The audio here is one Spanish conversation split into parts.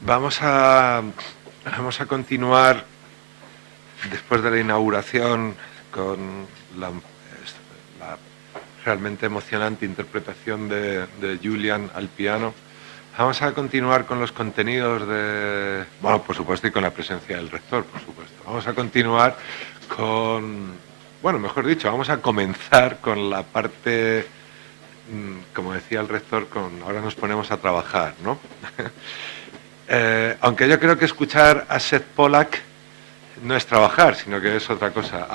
Vamos a continuar después de la inauguración con la realmente emocionante interpretación de Julian al piano. Vamos a continuar con los contenidos de... Bueno, por supuesto, y con la presencia del rector, por supuesto. Vamos a continuar con... Bueno, mejor dicho, vamos a comenzar con la parte... Como decía el rector, ahora nos ponemos a trabajar, ¿no? Aunque yo creo que escuchar a Seth Pollack no es trabajar, sino que es otra cosa.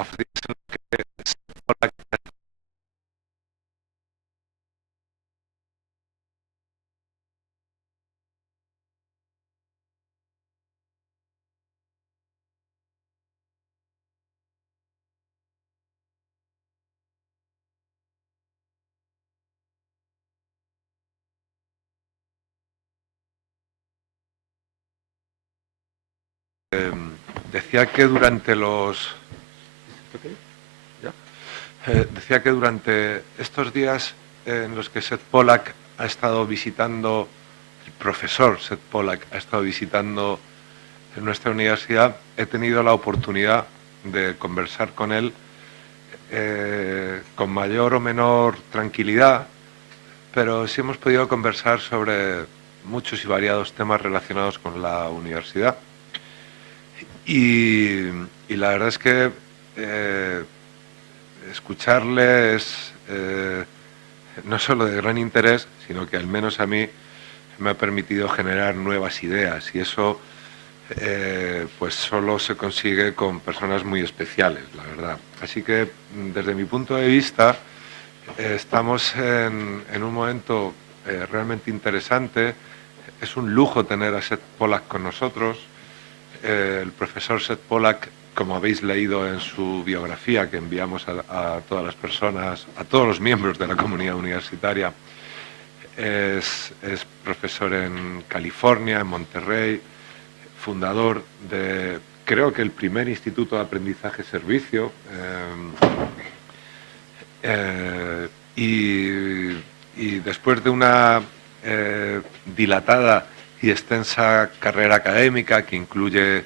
Decía que durante estos días en los que Seth Pollack ha estado visitando, el profesor Seth Pollack ha estado visitando en nuestra universidad, he tenido la oportunidad de conversar con él con mayor o menor tranquilidad, pero sí hemos podido conversar sobre muchos y variados temas relacionados con la universidad. Y la verdad es que escucharle es no solo de gran interés, sino que al menos a mí me ha permitido generar nuevas ideas, y eso pues solo se consigue con personas muy especiales, la verdad. Así que desde mi punto de vista estamos en un momento realmente interesante. Es un lujo tener a Seth Pollack con nosotros. El profesor Seth Pollack, como habéis leído en su biografía que enviamos a todas las personas, a todos los miembros de la comunidad universitaria, es profesor en California, en Monterrey, fundador de, creo que el primer instituto de aprendizaje-servicio, y después de una dilatada y extensa carrera académica que incluye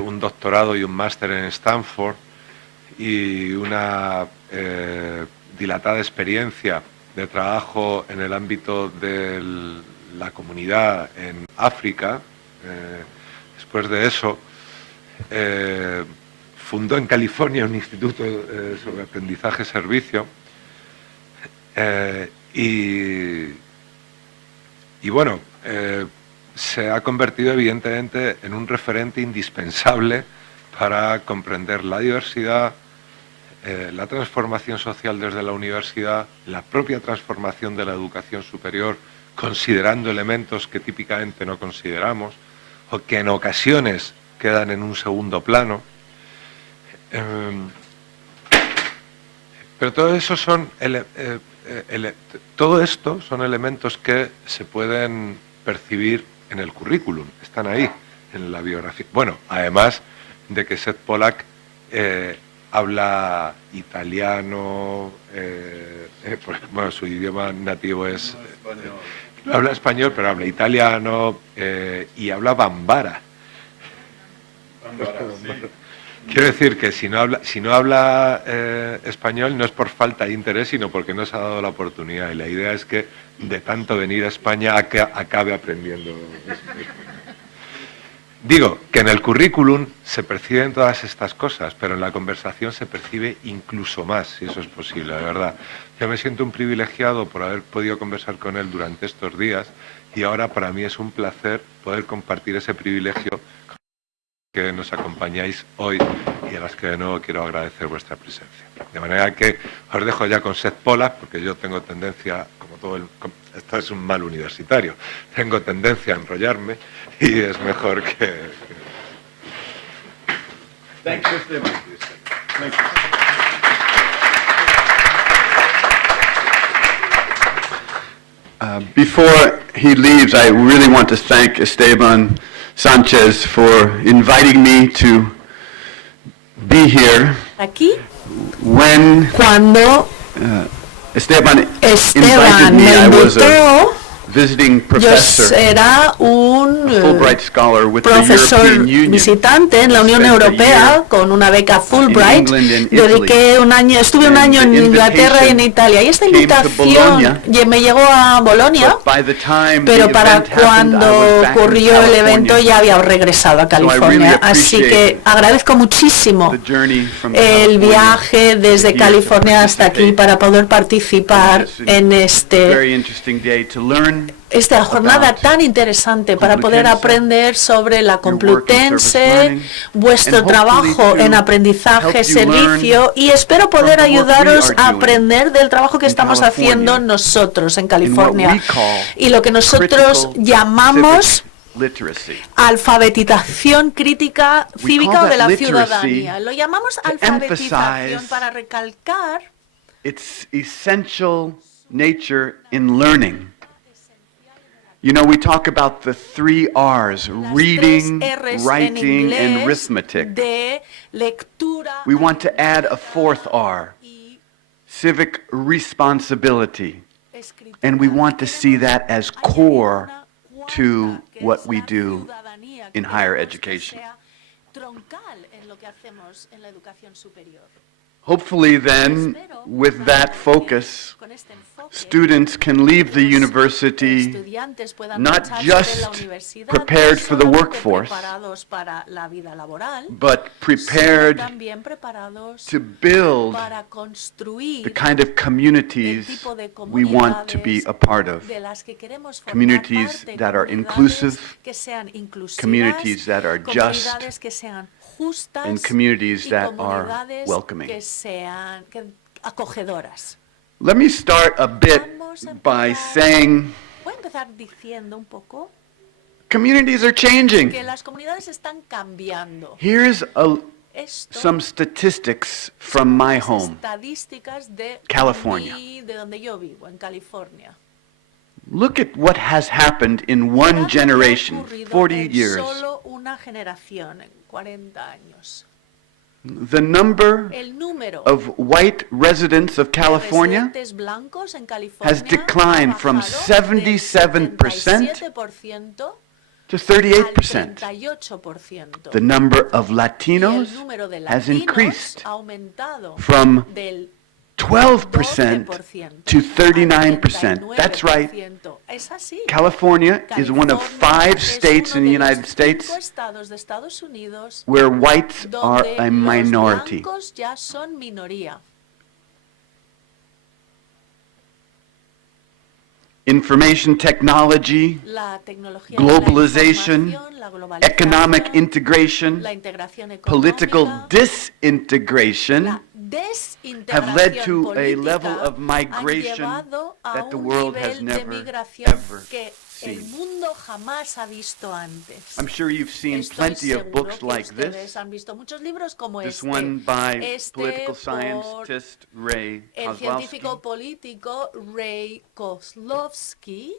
un doctorado y un máster en Stanford y una dilatada experiencia de trabajo en el ámbito de la comunidad en África. Después de eso, fundó en California un instituto sobre aprendizaje-servicio y bueno, se ha convertido evidentemente en un referente indispensable para comprender la diversidad, la transformación social desde la universidad, la propia transformación de la educación superior, considerando elementos que típicamente no consideramos o que en ocasiones quedan en un segundo plano. Pero todo esto son elementos que se pueden percibir en el currículum, están ahí, en la biografía. Bueno, además de que Seth Pollack habla italiano, bueno, su idioma nativo es... No habla español, pero habla italiano y habla bambara. Sí. Quiero decir que si no habla español no es por falta de interés, sino porque no se ha dado la oportunidad. Y la idea es que de tanto venir a España acabe aprendiendo español. Digo que en el currículum se perciben todas estas cosas, pero en la conversación se percibe incluso más, si eso es posible, de verdad. Yo me siento un privilegiado por haber podido conversar con él durante estos días, y ahora para mí es un placer poder compartir ese privilegio que nos acompañáis hoy y a las que de nuevo quiero agradecer vuestra presencia. De manera que os dejo ya con Seth Pollack, porque yo tengo tendencia, esto es un mal universitario, tengo tendencia a enrollarme y es mejor que... Thanks, Esteban. Before he leaves, I really want to thank Esteban Sanchez for inviting me to be here. Aquí, When cuando Esteban Esteban invited me, me I was invitó, visiting Yo professor, era un Fulbright scholar with the profesor European Union. visitante en la Unión Spent a Europea year con una beca in Fulbright. England and Dediqué un año, estuve un And año en the Inglaterra y en invitation Italia. Y esta came to invitación Bologna, me llegó a Bolonia, But by the time pero the para event happened, I cuando was back in ocurrió el evento California. ya había regresado a I California. really Así que appreciate agradezco muchísimo The journey from el California viaje desde to here to California hasta aquí participate para poder participar in this en very interesting day to learn esta jornada about tan interesante para poder Complutense, aprender sobre la your work in service Complutense, learning, vuestro and hopefully trabajo to en aprendizaje, help you learn servicio, y espero poder from the work we ayudaros are a doing aprender del trabajo que in estamos California, haciendo nosotros en in what California we call y lo que nosotros critical llamamos civic literacy. alfabetización crítica We cívica call o de that la literacy ciudadanía. Lo llamamos to alfabetización emphasize para recalcar Its essential nature in learning. You know, we talk about the 3 R's, las reading, tres R's en writing, and inglés arithmetic. de lectura, We want to add a 4th R, y civic responsibility. escritura. And we want to see that as core Añadir to una cuarta, que what es we la do ciudadanía, que in higher queremos que education. sea troncal en lo que hacemos en la educación superior. Hopefully then, Espero with that focus, con este enfoque, students can leave the university estudiantes puedan not marcharse de la just universidad prepared for the solamente workforce, preparados para la vida laboral, but sino prepared también preparados to build para construir the kind of el communities tipo de we want to be comunidades a part of. de las que queremos formar Communities parte, that are comunidades inclusive, que sean inclusivas, communities that are just, comunidades que sean justas and communities y that are comunidades welcoming. que sean acogedoras. Let me start a bit Vamos a by empezar- saying Voy a empezar diciendo un poco communities are que changing. las comunidades están cambiando. Here's Esto some statistics from my las home, estadísticas de California. de donde yo vivo, en California. Look at what has happened in one Mirad lo que ha generation, ocurrido 40 en years. solo una generación, en 40 años. The number El número of white residents of de California residentes blancos en California has declined ha from bajado del 77% 77% to al 38%. 38%. The number of Y el Latinos número de has latinos increased ha aumentado from del 12% 12% to al 39%. That's right. 39%. Es así. California is one of California 5 es states uno in the de los United States 5 estados de Estados Unidos where whites are donde a los minority. blancos ya son minoría. Information technology, La tecnología de la globalization, información, la globalización, economic integration, la integración económica, political disintegration la have desintegración led to a política level of han migration llevado a that the un world nivel has de never, migración ever que el seen. mundo jamás ha visto antes. I'm sure you've seen Estoy plenty of seguro books que like ustedes this. han visto muchos libros como This este. one by Este political por scientist Ray el Kozlowski. científico político Ray Kozlowski.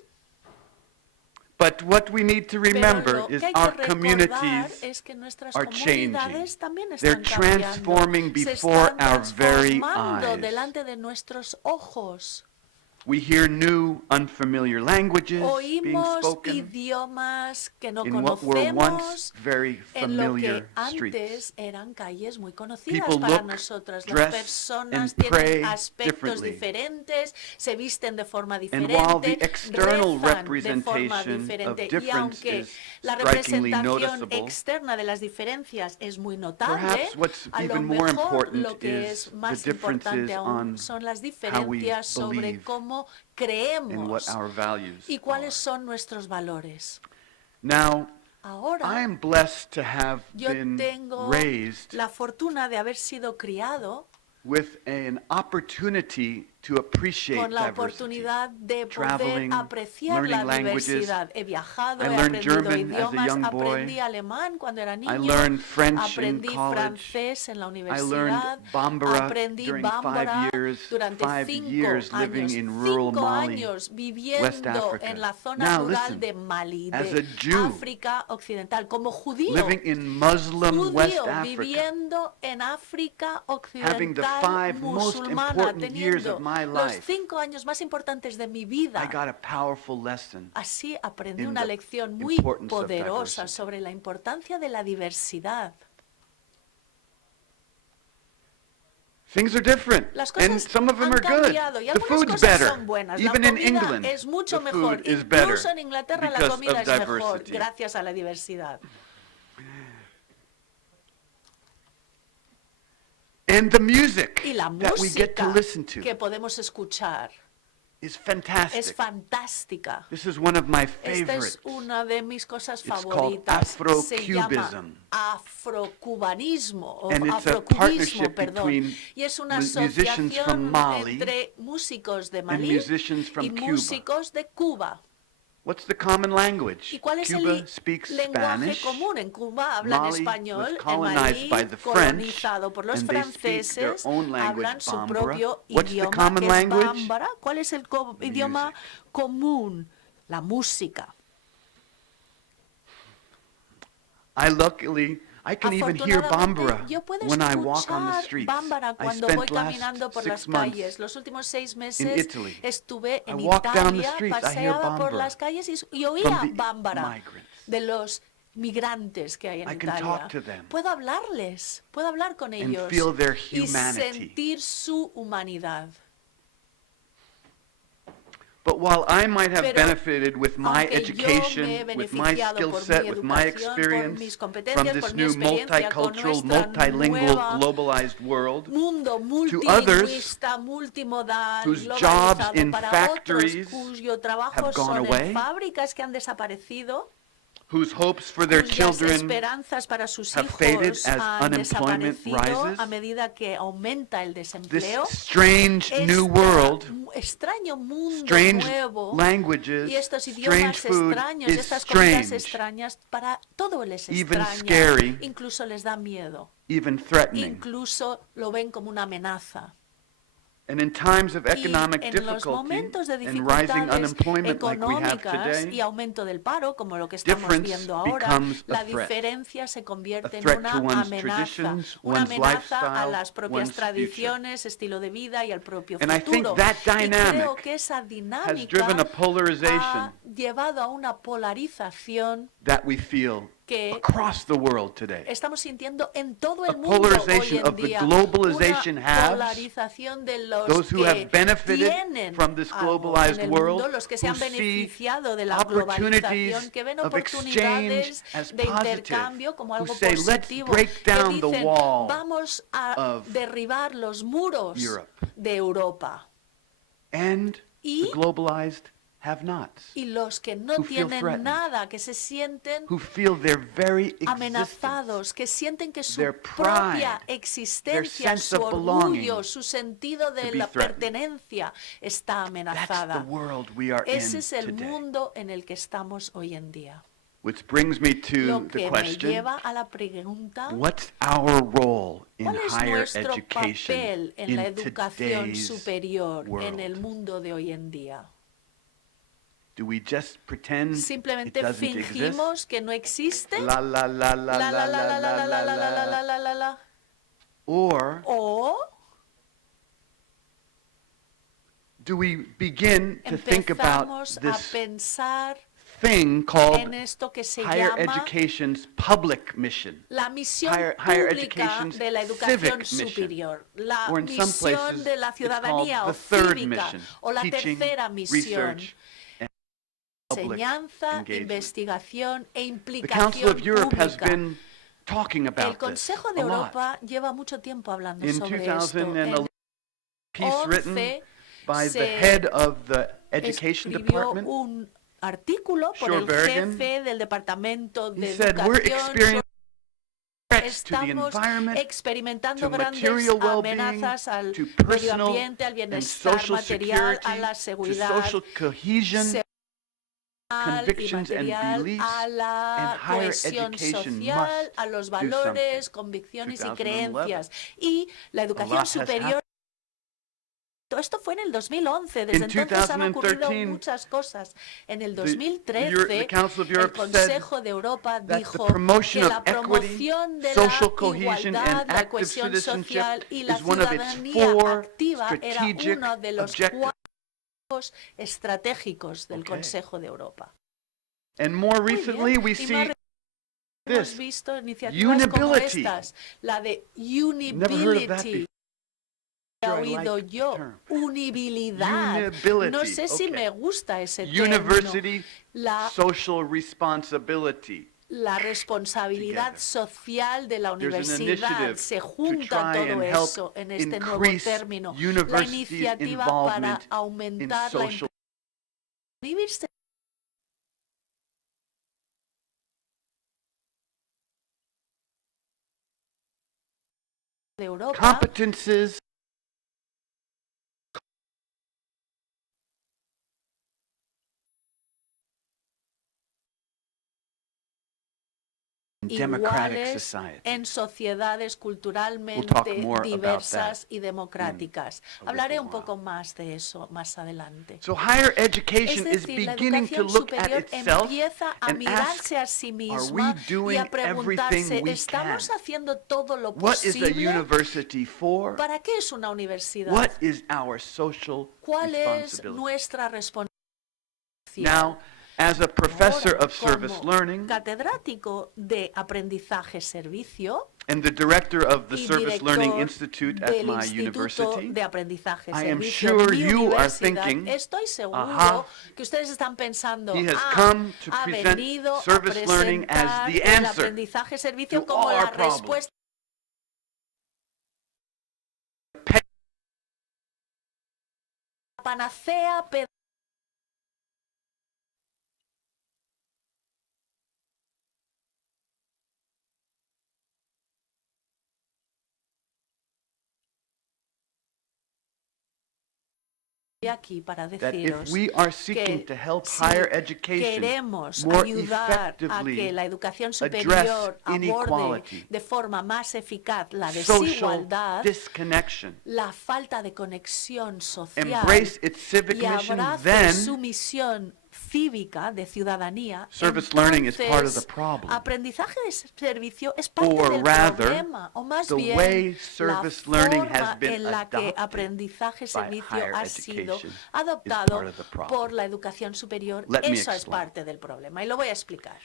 But what we need to remember Pero lo is que hay que our recordar communities es que nuestras are changing. comunidades también They're están cambiando. transforming Se before están our very transformando eyes. delante de nuestros ojos. We hear new, unfamiliar languages being Oímos spoken idiomas que no in what were once conocemos very en lo que familiar antes streets. eran calles muy conocidas People para look, nosotras. Las dress, personas and pray tienen aspectos differently. diferentes, se visten de forma And diferente, while the external rezan de forma representation of diferente. Y difference aunque is la strikingly representación noticeable, externa de las diferencias es muy notable, perhaps what's a lo even more mejor important lo que is es más the differences importante aún on son las how we diferencias sobre believe cómo and what creemos our values y cuáles are. son nuestros valores. Now, Ahora, I am blessed to have yo been tengo raised la fortuna de haber sido criado with an opportunity to appreciate con la diversity. oportunidad de poder Traveling, apreciar la learning languages. diversidad. He viajado, I he learned aprendido German as a idiomas, young boy. aprendí alemán cuando era I niño, learned French in aprendí college. francés en la I universidad, learned Bambara aprendí during Bambara 5 years, durante 5 years living in rural Mali, años West viviendo Africa. en la zona Now rural listen, de Mali, as de a Jew, África Occidental, como judío. living in Muslim West Judío Africa, viviendo en África having the Occidental 5 most musulmana, important years of teniendo my my los life, 5 años más importantes de mi I vida. got a powerful lesson. Así aprendí in una the lección muy importance of poderosa diversity. sobre la importancia de la diversidad. Things are different, Las and cosas some of them han are good. cambiado y The algunas food's cosas better. son buenas. Even La in comida England, es mucho the mejor. food is better Incluso en Inglaterra la because comida of es mejor diversity. gracias a la diversidad. And the music Y la that we get to música listen to que podemos escuchar is es fantastic. fantástica. This is one of my Esta favorites. es una de mis cosas It's called favoritas. Se llama Afro-Cubism. afrocubanismo o And it's a afrocubismo, partnership perdón. between Y es una musicians from asociación Mali entre músicos de and Malí musicians from y Cuba. músicos de Cuba. What's the common language? ¿Y cuál es Cuba el speaks lenguaje Spanish. común? En Cuba hablan Mali español, was en colonized Malí, by the colonizado French, por los and they speak their franceses, own language, hablan su Bambara. propio What's the idioma, common que es language? bámbara. ¿Cuál es el idioma común? La música. I can even hear Bambara Yo puedo when I walk on the escuchar streets. bámbara I cuando voy spent last caminando por 6 las months calles. Los últimos 6 in meses Italy. estuve en I walk down the Italia, streets, I hear paseaba por Bambara las calles y from oía the bámbara migrants. de los migrantes que hay en I can Italia. talk to them Puedo hablarles, puedo hablar con and ellos feel their y humanity. sentir su humanidad. But while I might have Pero, benefited with my aunque yo me he education, with my beneficiado skill por mi set, with my educación, por experience mis from competencias, this por mi new experiencia con multicultural, nuestra multilingual, nueva globalized world, mundo multilingüista, multimodal, whose jobs globalizado, in para factories otros cuyo trabajo have gone son away, en fábricas que han desaparecido, whose hopes for their cuyas children esperanzas para sus have faded hijos as han unemployment desaparecido rises. a medida que aumenta el This desempleo. strange new world, Extraño mundo strange nuevo languages, y estos strange idiomas food extraños, is estas comidas strange, extrañas, para todo les even extraña, scary, incluso les da miedo, even threatening. incluso lo ven como una amenaza. And in times of economic Y en los difficulty momentos de and rising dificultades unemployment like we have económicas y today, aumento del paro, como lo que estamos difference viendo ahora, becomes a la threat. diferencia se convierte A en threat una to one's amenaza, traditions, una one's amenaza a lifestyle, las propias one's tradiciones, estilo de vida y al propio And I think futuro. that Y creo dynamic que esa has driven dinámica a polarization ha llevado a una polarización that we feel que across the world today. estamos sintiendo en todo A el mundo hoy polarization en of the día, globalization una haves, polarización de los those who have que benefited tienen from this algo globalized en el world, mundo, los que se who han see beneficiado de la opportunities globalización, que ven of oportunidades exchange as de positive, intercambio como who algo say, "Let's positivo, break que down the dicen, wall vamos a of derribar los muros Europe." de Europa. And Y- the globalized have-nots, Y los que no who feel tienen threatened, nada, que se sienten who feel their very existence, amenazados, que sienten que su their propia pride, existencia, their sense su of orgullo, belonging su sentido de to be la threatened. pertenencia está That's amenazada. the world we are Ese in es el today. mundo en el que estamos hoy en día. Which brings me to Lo the que me question, lleva a la pregunta, what's our role in ¿cuál es higher nuestro education papel en la in educación today's superior en el world? mundo de hoy en día? Do we just pretend it ¿Simplemente doesn't exist? fingimos que no existe? La la la la La la la la la la la la la la la la. la la la. Or O do we begin to think about empezamos a this pensar thing called en esto que se higher llama education's public mission? la misión higher pública education's de la educación civic mission. superior, la Or in some misión places, de la it's ciudadanía called o the third cívica, mission, o la teaching, tercera misión, research, and public enseñanza, engagement. investigación e The Council of implicación Europe has pública. been talking about El Consejo de this a lot. Europa lleva mucho tiempo hablando In sobre esto. 2011, piece written 11 by the se head of the education escribió department. un artículo por el Schorbergen. jefe del departamento de He said, "We're educación. experiencing threats to the Estamos environment, experimentando to grandes material well-being, amenazas al to medio personal ambiente, al and bienestar social material, security, a la to seguridad social cohesion, social y convictions and material, beliefs, a la and higher cohesión education social, must a los do valores, something." convicciones y 2011. creencias. Y la A educación lot has superior Esto fue en el 2011. In Desde entonces han ocurrido 2013, muchas cosas. En el the 2013, Council of el Europe Consejo de Europa that the dijo promotion que of la equity, promoción de social la cohesion, igualdad, and la active cohesión citizenship social y la is one of its ciudadanía 4 activa era strategic uno de los objectives. 4 estratégicos del Okay. Consejo de Europa. And more Muy recently, bien. we Y see más hemos this. visto iniciativas como Unibility. estas, la de Never heard of that unibility. before. He I oído like the yo, term. unibilidad. Unibility, No sé si okay. me gusta ese término. University La, social responsibility. la responsabilidad Together. social de la There's an universidad. initiative Se to junta try todo and help eso en este nuevo increase término. La universities' iniciativa para involvement in aumentar la social. universidad de Europa. Competences. Democratic Iguales society. en sociedades We'll culturalmente talk more about diversas that y democráticas. a Hablaré little un while. poco más de eso más adelante. So higher Es education is decir, la beginning to educación look at superior itself empieza a and ask, mirarse a sí are misma we y doing a preguntarse, everything we ¿estamos can? haciendo todo lo What is a posible? university for? ¿Para qué es una universidad? What is our social ¿Cuál es responsibility? nuestra responsabilidad? Now, as a professor Ahora, of service como learning catedrático de aprendizaje-servicio and the director of the y Service Learning director Institute at del my Instituto university, de Aprendizaje I am Servicio sure de mi you are universidad, thinking, estoy seguro aha, que ustedes están pensando, he has come to ha present venido a service learning as presentar the el answer aprendizaje servicio to como all la our problems. respuesta panacea aquí para that deciros if we are seeking que to help si higher education queremos more ayudar a que effectively la educación address superior aborde inequality, de forma más eficaz la social desigualdad, disconnection, la falta de conexión social embrace its civic y mission, abrace then su misión cívica de ciudadanía, service learning is part of the entonces problem. aprendizaje de servicio es parte Or del rather, problema, o más the bien way la service learning has forma been en la que adopted aprendizaje by servicio higher ha sido education is adoptado part of the problem. por la educación superior. Let me Eso es explain. parte del problema y lo voy a explicar.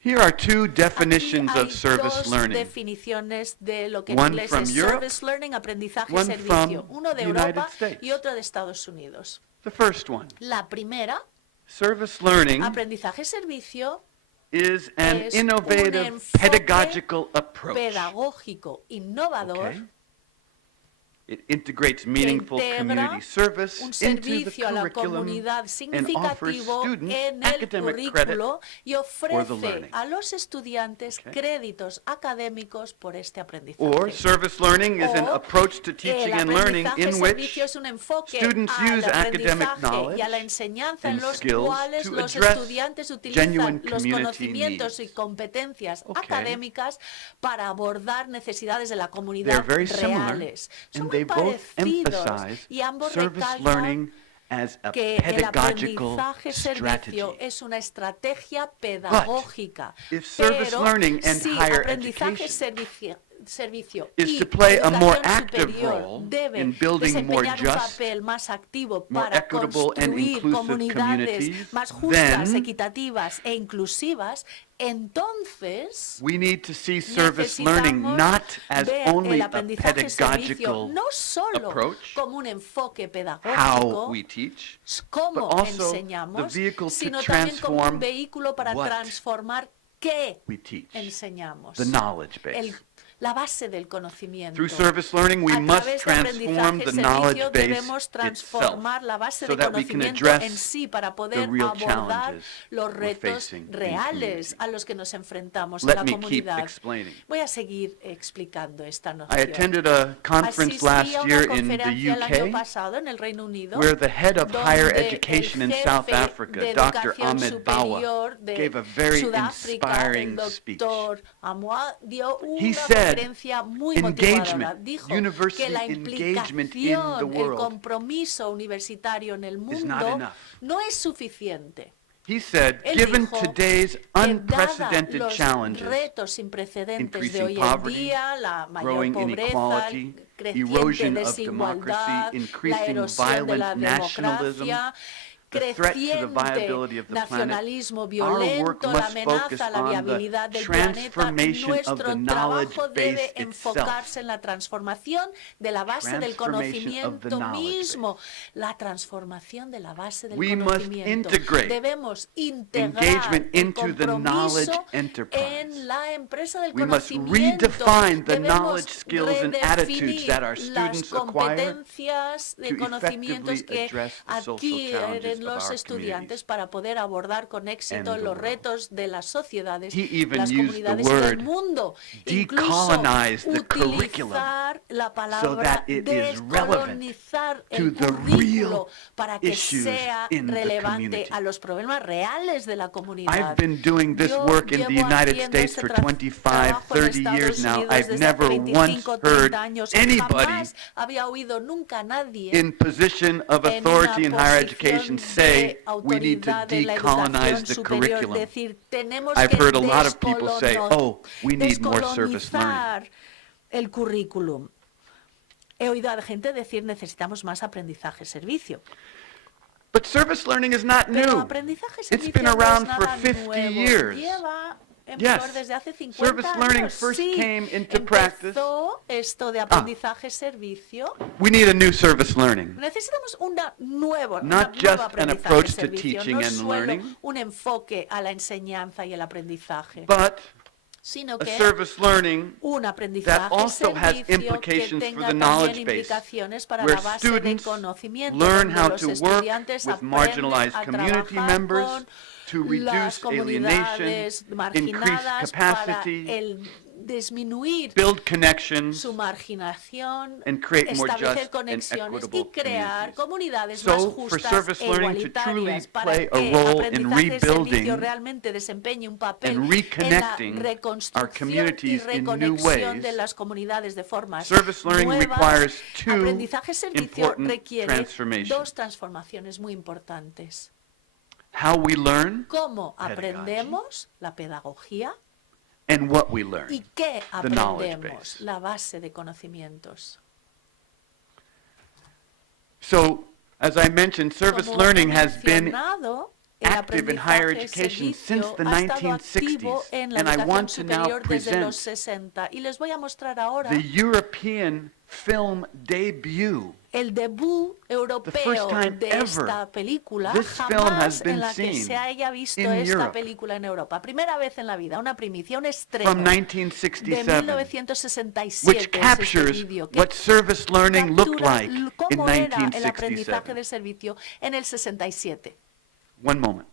Here are two Aquí definitions hay of service dos learning. definiciones de lo que en One inglés from es Europe, service learning, aprendizaje one servicio. from Uno de the United Europa States. y otro de Estados Unidos. The first one, La primera, service learning aprendizaje servicio, is an es un innovative enfoque pedagogical approach. pedagógico innovador Okay. It integrates que meaningful integra community service un into the servicio a la curriculum comunidad and offers significativo students en el academic credit currículo y the ofrece learning. a los estudiantes Okay. créditos académicos por este aprendizaje. Or service learning is an O approach to teaching el and learning aprendizaje in which servicio es un enfoque students al use academic aprendizaje y a la knowledge enseñanza en and los skills cuales to los address estudiantes genuine utilizan los community conocimientos y needs. competencias Okay. académicas para abordar necesidades de la They're comunidad very similar, reales. Son and muy they both parecidos emphasize y ambos service recalcan learning as a que el pedagogical aprendizaje strategy. servicio es una estrategia pedagógica. if service Pero learning and si higher aprendizaje education servicio is y to play a more educación active superior role debe in building more desempeñar un just, papel más activo more para equitable and construir inclusive comunidades communities, más justas, then equitativas e inclusivas, entonces we need to see service learning necesitamos not as ver only el a aprendizaje servicio pedagogical no solo approach, como un enfoque how pedagógico, we teach, cómo but also enseñamos, the vehicle to sino también como un transform vehículo para what transformar qué we teach, enseñamos, the knowledge base. la base del conocimiento. Through service learning, we A must través de transform aprendizaje the servicio knowledge base debemos transformar itself la base so de that we can conocimiento address en sí para the poder real abordar challenges los we're retos facing in reales community. a los que nos enfrentamos Let en la me keep comunidad. explaining. Voy a seguir explicando esta I noción. attended a conference Asistí last a una year in the conferencia el año UK pasado en el Reino Unido, where the head of higher donde education el in South jefe Africa, de Dr. educación Ahmed Bawa, superior de gave a very Sudáfrica, inspiring el speech. doctor Amoa, dio He una said conferencia muy motivadora. engagement, Dijo university que la engagement in the implicación, el world compromiso universitario en el is not mundo enough. no es suficiente. He said, Él given dijo today's que dada unprecedented los challenges, retos sin precedentes de increasing hoy en poverty, día, la mayor growing pobreza, inequality, creciente erosion of desigualdad, democracy, la increasing erosión de la violent nationalism, democracia, the threat to the creciente viability of the planet, nacionalismo our work violento, la must focus amenaza a la on the viabilidad del planeta. transformation of Nuestro the knowledge trabajo base debe itself. enfocarse en la transformación de la base del Transformation of the conocimiento knowledge mismo, la transformación de la base del We must conocimiento. integrate Debemos integrar engagement el into the knowledge compromiso enterprise. en la empresa del We must conocimiento. redefine the Debemos knowledge, skills, and attitudes redefinir that our las students acquire competencias de to conocimientos effectively que address the social challenges adquieren of los our estudiantes communities para poder abordar con éxito and the los world. retos de las sociedades, He even las used the comunidades y del word mundo. Incluso decolonize the curriculum utilizar la so palabra that it is relevant descolonizar to el the currículo real para que issues sea in the relevante community. a los problemas reales de la comunidad. I've been doing this Yo work in the llevo United haciendo States este for 25, trabajo en 30 years Estados now. Unidos I've desde hace never once 25, 30 heard años. anybody Jamás había oído nunca a nadie in position of en authority in una higher posición education de say we need to autoridad en la decolonize educación the superior, curriculum. decir, tenemos I've que heard a lot of people say, oh, we need more service learning. descolonizar el currículum. He oído a gente decir, necesitamos más aprendizaje-servicio. But service learning is not Pero new. aprendizaje-servicio It's been no es around for nada 50 nuevo. years. Lleva en Yes. vigor desde hace 50 Service learning años. first Sí, came into practice. empezó esto de aprendizaje-servicio. We need a new service learning. Necesitamos una nueva Not just an approach to aprendizaje-servicio, teaching no and solo learning, un enfoque a la enseñanza y el aprendizaje, but sino a que service learning un that also has aprendizaje-servicio que implications for tenga the también knowledge base, implicaciones para where la base de students conocimiento, learn donde how los to work estudiantes with aprenden marginalized a community trabajar members, con to las reduce alienation, comunidades increase marginadas para capacity, el disminuir build connections, su marginación, and create more establecer just and conexiones equitable y crear communities. comunidades So, más for justas service e learning to truly igualitarias para play a que role in aprendizaje-servicio rebuilding realmente desempeñe un papel and en la reconnecting our reconstrucción y communities in new reconexión ways, de las comunidades de formas service learning nuevas. requires two Aprendizaje-servicio important requiere transformations. dos transformaciones muy importantes. How we learn Cómo pedagogy, aprendemos la pedagogía and what we learn, y qué the knowledge aprendemos, base. la base de conocimientos. So, as I mentioned, service Como learning he has been mencionado, el active in higher aprendizaje education since servicio the ha estado activo 1960s. en la And I educación want to now superior desde los present 60. Y les voy a mostrar ahora the European film debut. el debut europeo time de ever esta película, this film has jamás been en la que seen se haya visto in esta Europe. película en Europa. Primera vez en la vida, una primicia, un estreno From de 1967, 1967 which es este captures vídeo, que what service learning looked captura like in cómo era el aprendizaje 1967. de servicio en el 67. One moment.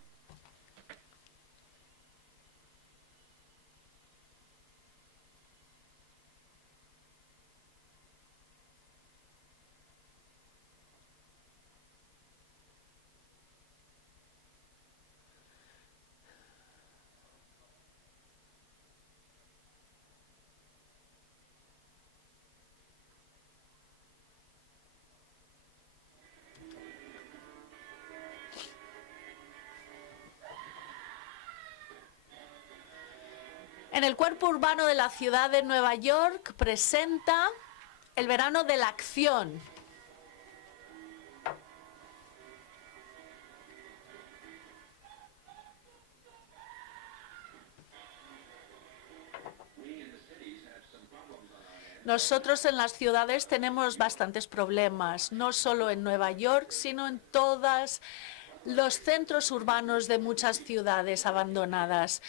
En el cuerpo urbano de la ciudad de Nueva York presenta el verano de la acción. Nosotros en las ciudades tenemos bastantes problemas, no solo en Nueva York, sino en todos los centros urbanos de muchas ciudades abandonadas.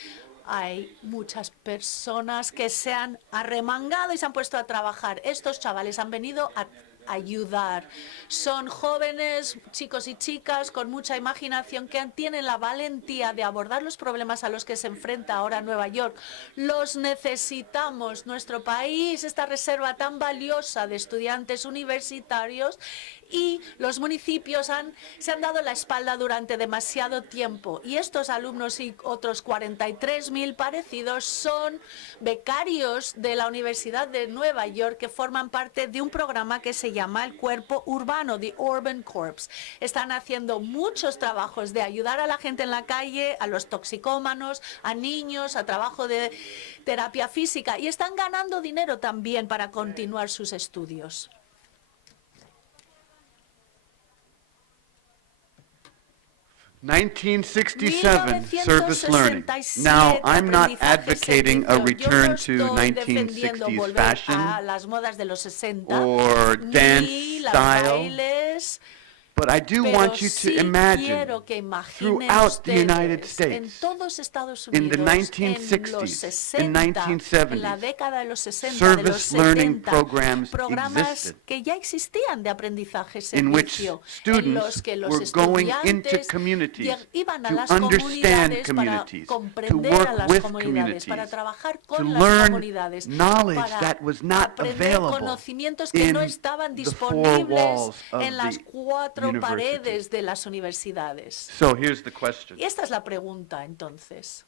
Hay muchas personas que se han arremangado y se han puesto a trabajar. Estos chavales han venido a ayudar. Son jóvenes, chicos y chicas con mucha imaginación que tienen la valentía de abordar los problemas a los que se enfrenta ahora Nueva York. Los necesitamos, nuestro país, esta reserva tan valiosa de estudiantes universitarios y los municipios se han dado la espalda durante demasiado tiempo. Y estos alumnos y otros 43.000 parecidos son becarios de la Universidad de Nueva York que forman parte de un programa que se llama el Cuerpo Urbano, The Urban Corps. Están haciendo muchos trabajos de ayudar a la gente en la calle, a los toxicómanos, a niños, a trabajo de terapia física, y están ganando dinero también para continuar sus estudios. 1967, service learning. Now, I'm not advocating a return to 1960s fashion or dance style, but I do want you to imagine throughout the United States, in the 1960s and 1970s, service learning programs existed que ya existían de aprendizaje in which students were going into communities to understand communities, to work with communities, to learn knowledge that was not available in the four walls of the paredes de las universidades. So here's the question. Y esta es la pregunta, entonces.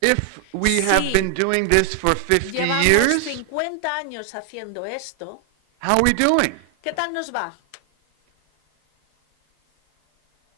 If we have been doing this for 50 Llevamos years, 50 años haciendo esto. how are we doing? ¿Qué tal nos va?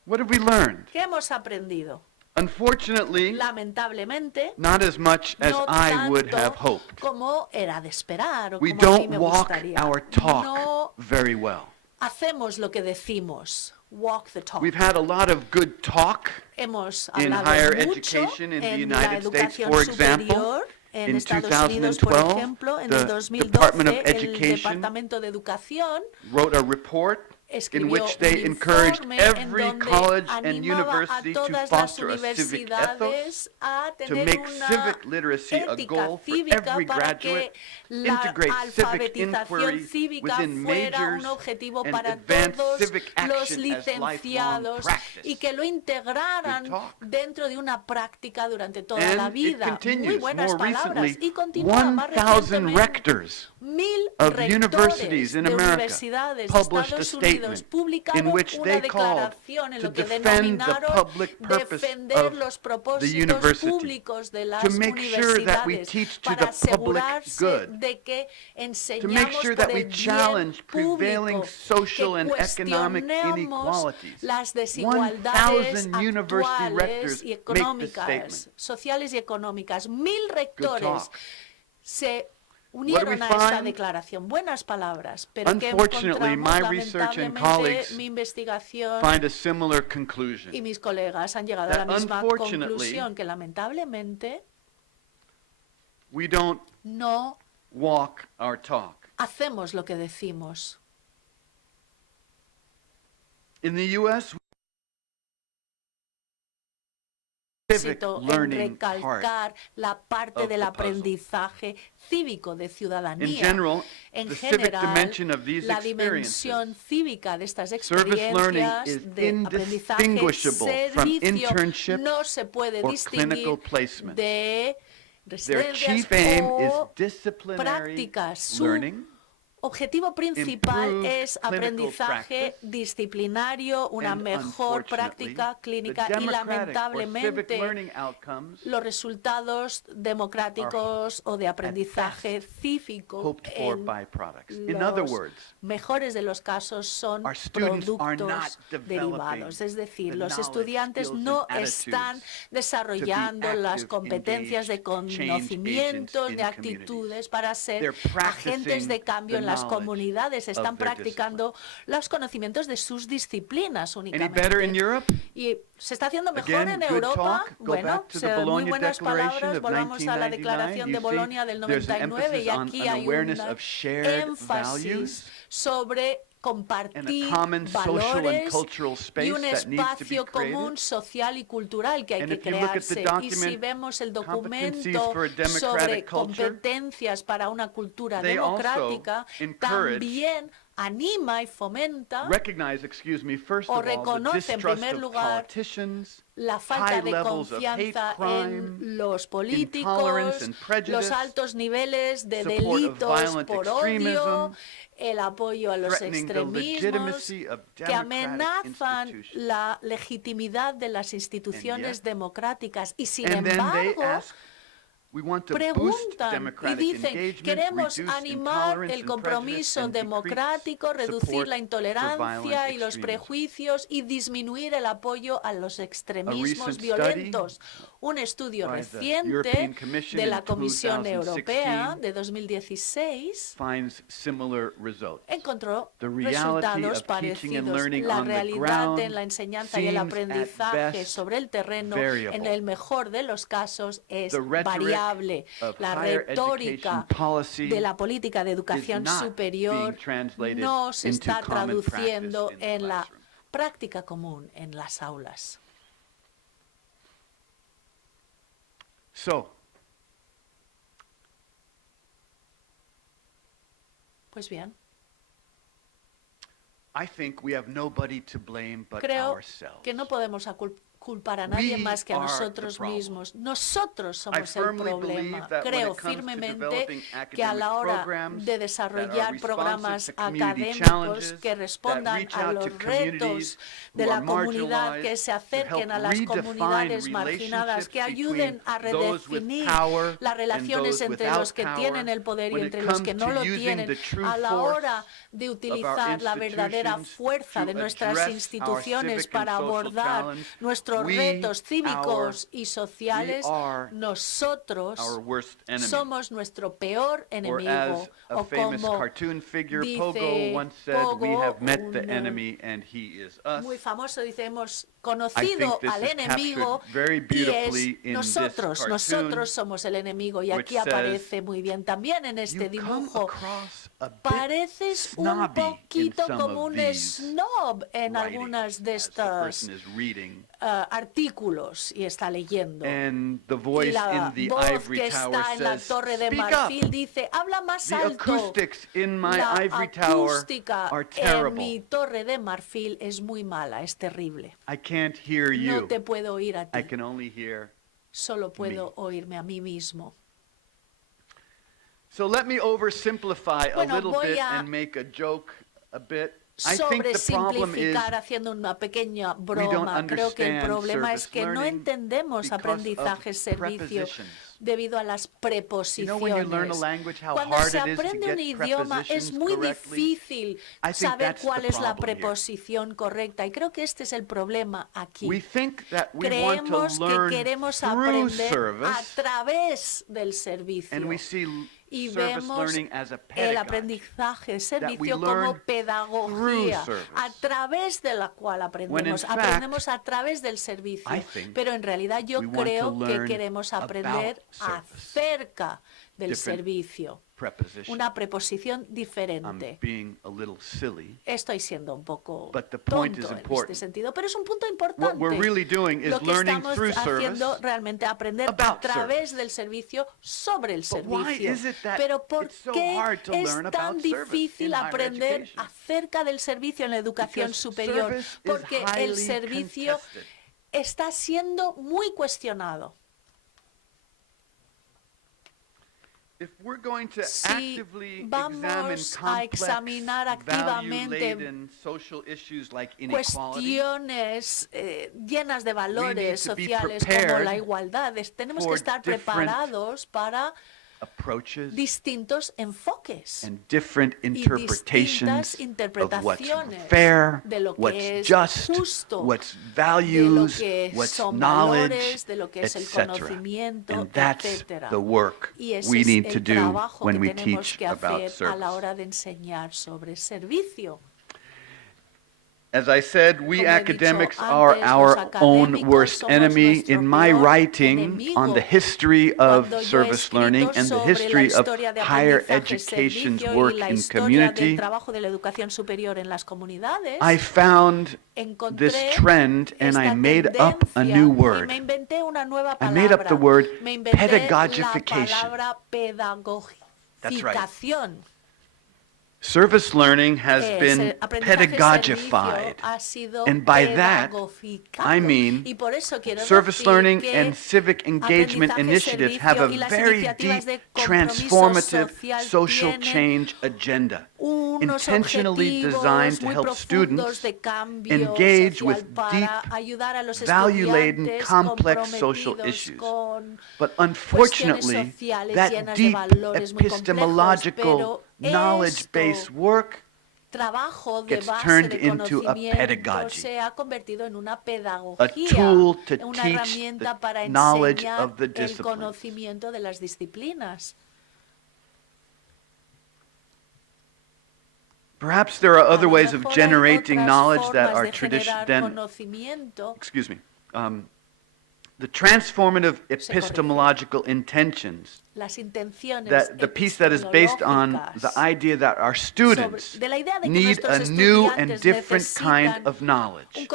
What have we learned? ¿Qué hemos aprendido? Unfortunately, Lamentablemente, not as much as no I would tanto have hoped. como era de esperar o We como a mí don't me walk gustaría. our talk No very well. hacemos lo que decimos. Walk the talk. We've had a lot of good talk Hemos in hablado higher mucho education in the en la United States, educación for example. superior. En In Estados Unidos, por 2012, ejemplo, en the el 2012, Department of el Education Departamento de Educación wrote a report in escribió which they un encouraged informe en every donde college and animaba a university to todas las foster a civic ethos, universidades a to tener make una civic literacy a ética goal for cívica every para que graduate, la integrate civic alfabetización inquiry cívica within fuera majors, un objetivo and para advance todos civic los action as licenciados lifelong practice. y que lo integraran Good talk. dentro de una práctica durante toda And la it vida. Muy continues. buenas More palabras. recently, Y continúa más 1,000 recientemente. rectors 1000 of rectores universities in de America universidades de published a Estados Unidos statement publicaron in which una they called declaración en to lo que defend the denominaron public purpose defender of los the propósitos university, públicos de las to make sure that we universidades teach to para the public asegurarse good, de que to make enseñamos sure por that we el bien challenge prevailing público, social que and economic cuestionemos inequalities. las desigualdades 1,000 university actuales rectors y make this económicas, statement. sociales y económicas. 1000 Good rectores talk. se What do we unieron a esta find? declaración. Buenas palabras, pero que Unfortunately, encontramos, my research and lamentablemente, colleagues mi investigación Find a similar conclusion. y mis colegas han llegado a la That misma unfortunately, conclusión, que lamentablemente We don't no walk our talk. hacemos lo que decimos. In the U.S., civic En learning part. recalcar la parte of del the puzzle. aprendizaje cívico de In ciudadanía. general, En the civic general, dimension of these la experiences, dimensión cívica de estas service learning experiencias is de aprendizaje indistinguishable from servicio internship no se puede or distinguir clinical placement. de Their residencias chief aim is o disciplinary prácticas. Su learning, objetivo principal improved es clinical aprendizaje practice, disciplinario, una and mejor unfortunately, práctica clínica the y democratic or civic lamentablemente learning outcomes los resultados democráticos o de aprendizaje cívico hoped for en by products. In other los words, mejores de los casos son our students are productos not developing derivados, es decir, the los knowledge, estudiantes skills, no and están attitudes desarrollando to be las active, competencias de engaged, change conocimientos agents ni in actitudes communities. para ser They're agentes de practicing cambio the en las knowledge comunidades, están of their practicando los conocimientos de sus disciplinas Any better in únicamente. Europe? Y se está haciendo mejor Again, en good Europa. talk. Go Bueno, back to the muy Bologna buenas Declaration palabras. of Volvamos a la 1999. declaración de You see, Bolonia del there's an 99 y emphasis on aquí an hay awareness un of shared énfasis values sobre and compartir a common social and valores cultural y space un that needs to be espacio created. común social y cultural que hay And que if you look at the crearse. Y document, si vemos el Competencies documento for a Democratic sobre Culture, competencias para una cultura they also democrática, encourage también anima y fomenta first o of all, the reconoce en distrust primer of lugar politicians, la falta de confianza en los políticos, los altos niveles de delitos por odio, el apoyo a los extremismos que amenazan la legitimidad de las instituciones democráticas. Y sin embargo, preguntan y dicen, queremos animar el compromiso democrático, reducir la intolerancia y los prejuicios y disminuir el apoyo a los extremismos violentos. Un estudio reciente de la Comisión Europea de 2016 encontró resultados parecidos. La realidad en la enseñanza y el aprendizaje sobre el terreno, en el mejor de los casos, es variable. La retórica de la política de educación superior no se está traduciendo en la práctica común en las aulas. Pues bien, creo que no podemos culpar a nadie más que a nosotros mismos. Nosotros somos el problema. Creo firmemente que a la hora de desarrollar programas académicos que respondan a los retos de la comunidad, que se acerquen a las comunidades marginadas, que ayuden a redefinir las relaciones entre los que tienen el poder y entre los que no lo tienen, a la hora de utilizar la verdadera fuerza de nuestras instituciones para abordar nuestros retos cívicos y sociales, nosotros somos nuestro peor enemigo. O como dice Pogo, muy famoso, dice, hemos conocido al enemigo y es nosotros. Nosotros somos el enemigo. Y aquí aparece muy bien también en este dibujo. Pareces un poquito como un snob en algunas de estas artículos y está leyendo. Y la voz que está en la Torre de Marfil dice, habla más alto. La acústica en mi Torre de Marfil es muy mala, es terrible. No te puedo oír a ti. Solo puedo oírme a mí mismo. So let me oversimplify a little bit and make a joke a bit. Sobresimplificar haciendo una pequeña broma. Creo que el problema es que no entendemos aprendizaje-servicio debido a las preposiciones. Cuando se aprende un idioma es muy difícil saber cuál es la preposición correcta y creo que este es el problema aquí. Creemos que queremos aprender a través del servicio. Y vemos el aprendizaje de servicio como pedagogía, a través de la cual aprendemos. Aprendemos a través del servicio, pero en realidad yo creo que queremos aprender acerca del servicio. Una preposición diferente. Estoy siendo un poco tonto en este sentido, pero es un punto importante. Lo que estamos haciendo realmente es aprender a través del servicio sobre el servicio. Pero ¿por qué es tan difícil aprender acerca del servicio en la educación superior? Porque el servicio está siendo muy cuestionado. Si vamos a examinar activamente cuestiones llenas de valores sociales como la igualdad, tenemos que estar preparados para distintos enfoques y distintas interpretaciones de lo que es justo, de lo que son valores, de lo que es el conocimiento, etc. Y ese es el trabajo que tenemos que hacer a la hora de enseñar sobre servicio. As I said, we academics are our own worst enemy. In my writing on the history of service learning and the history of higher education's work in community, I found this trend and I made up a new word. I made up the word pedagogification. Service learning has been pedagogified, and by that I mean service learning and civic engagement initiatives have a very deep transformative social change agenda, intentionally designed to help students engage with deep, value-laden, complex social issues. But unfortunately, that deep epistemological knowledge-based work gets turned into a pedagogy, a tool to teach the knowledge of the disciplines. Perhaps there are other ways of generating knowledge that are traditional. Excuse me. The transformative epistemological intentions, that the piece that is based on the idea that our students need a new and different kind of knowledge,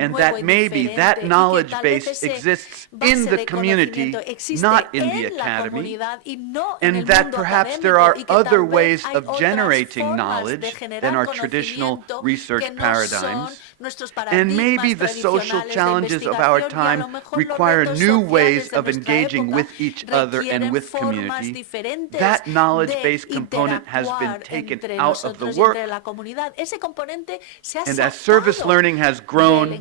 and that maybe that knowledge base exists in the community, not in the academy, and that perhaps there are other ways of generating knowledge than our traditional research paradigms. And maybe the social challenges of our time require new ways of engaging with each other and with community. That knowledge-based component has been taken out of the work. And as service learning has grown,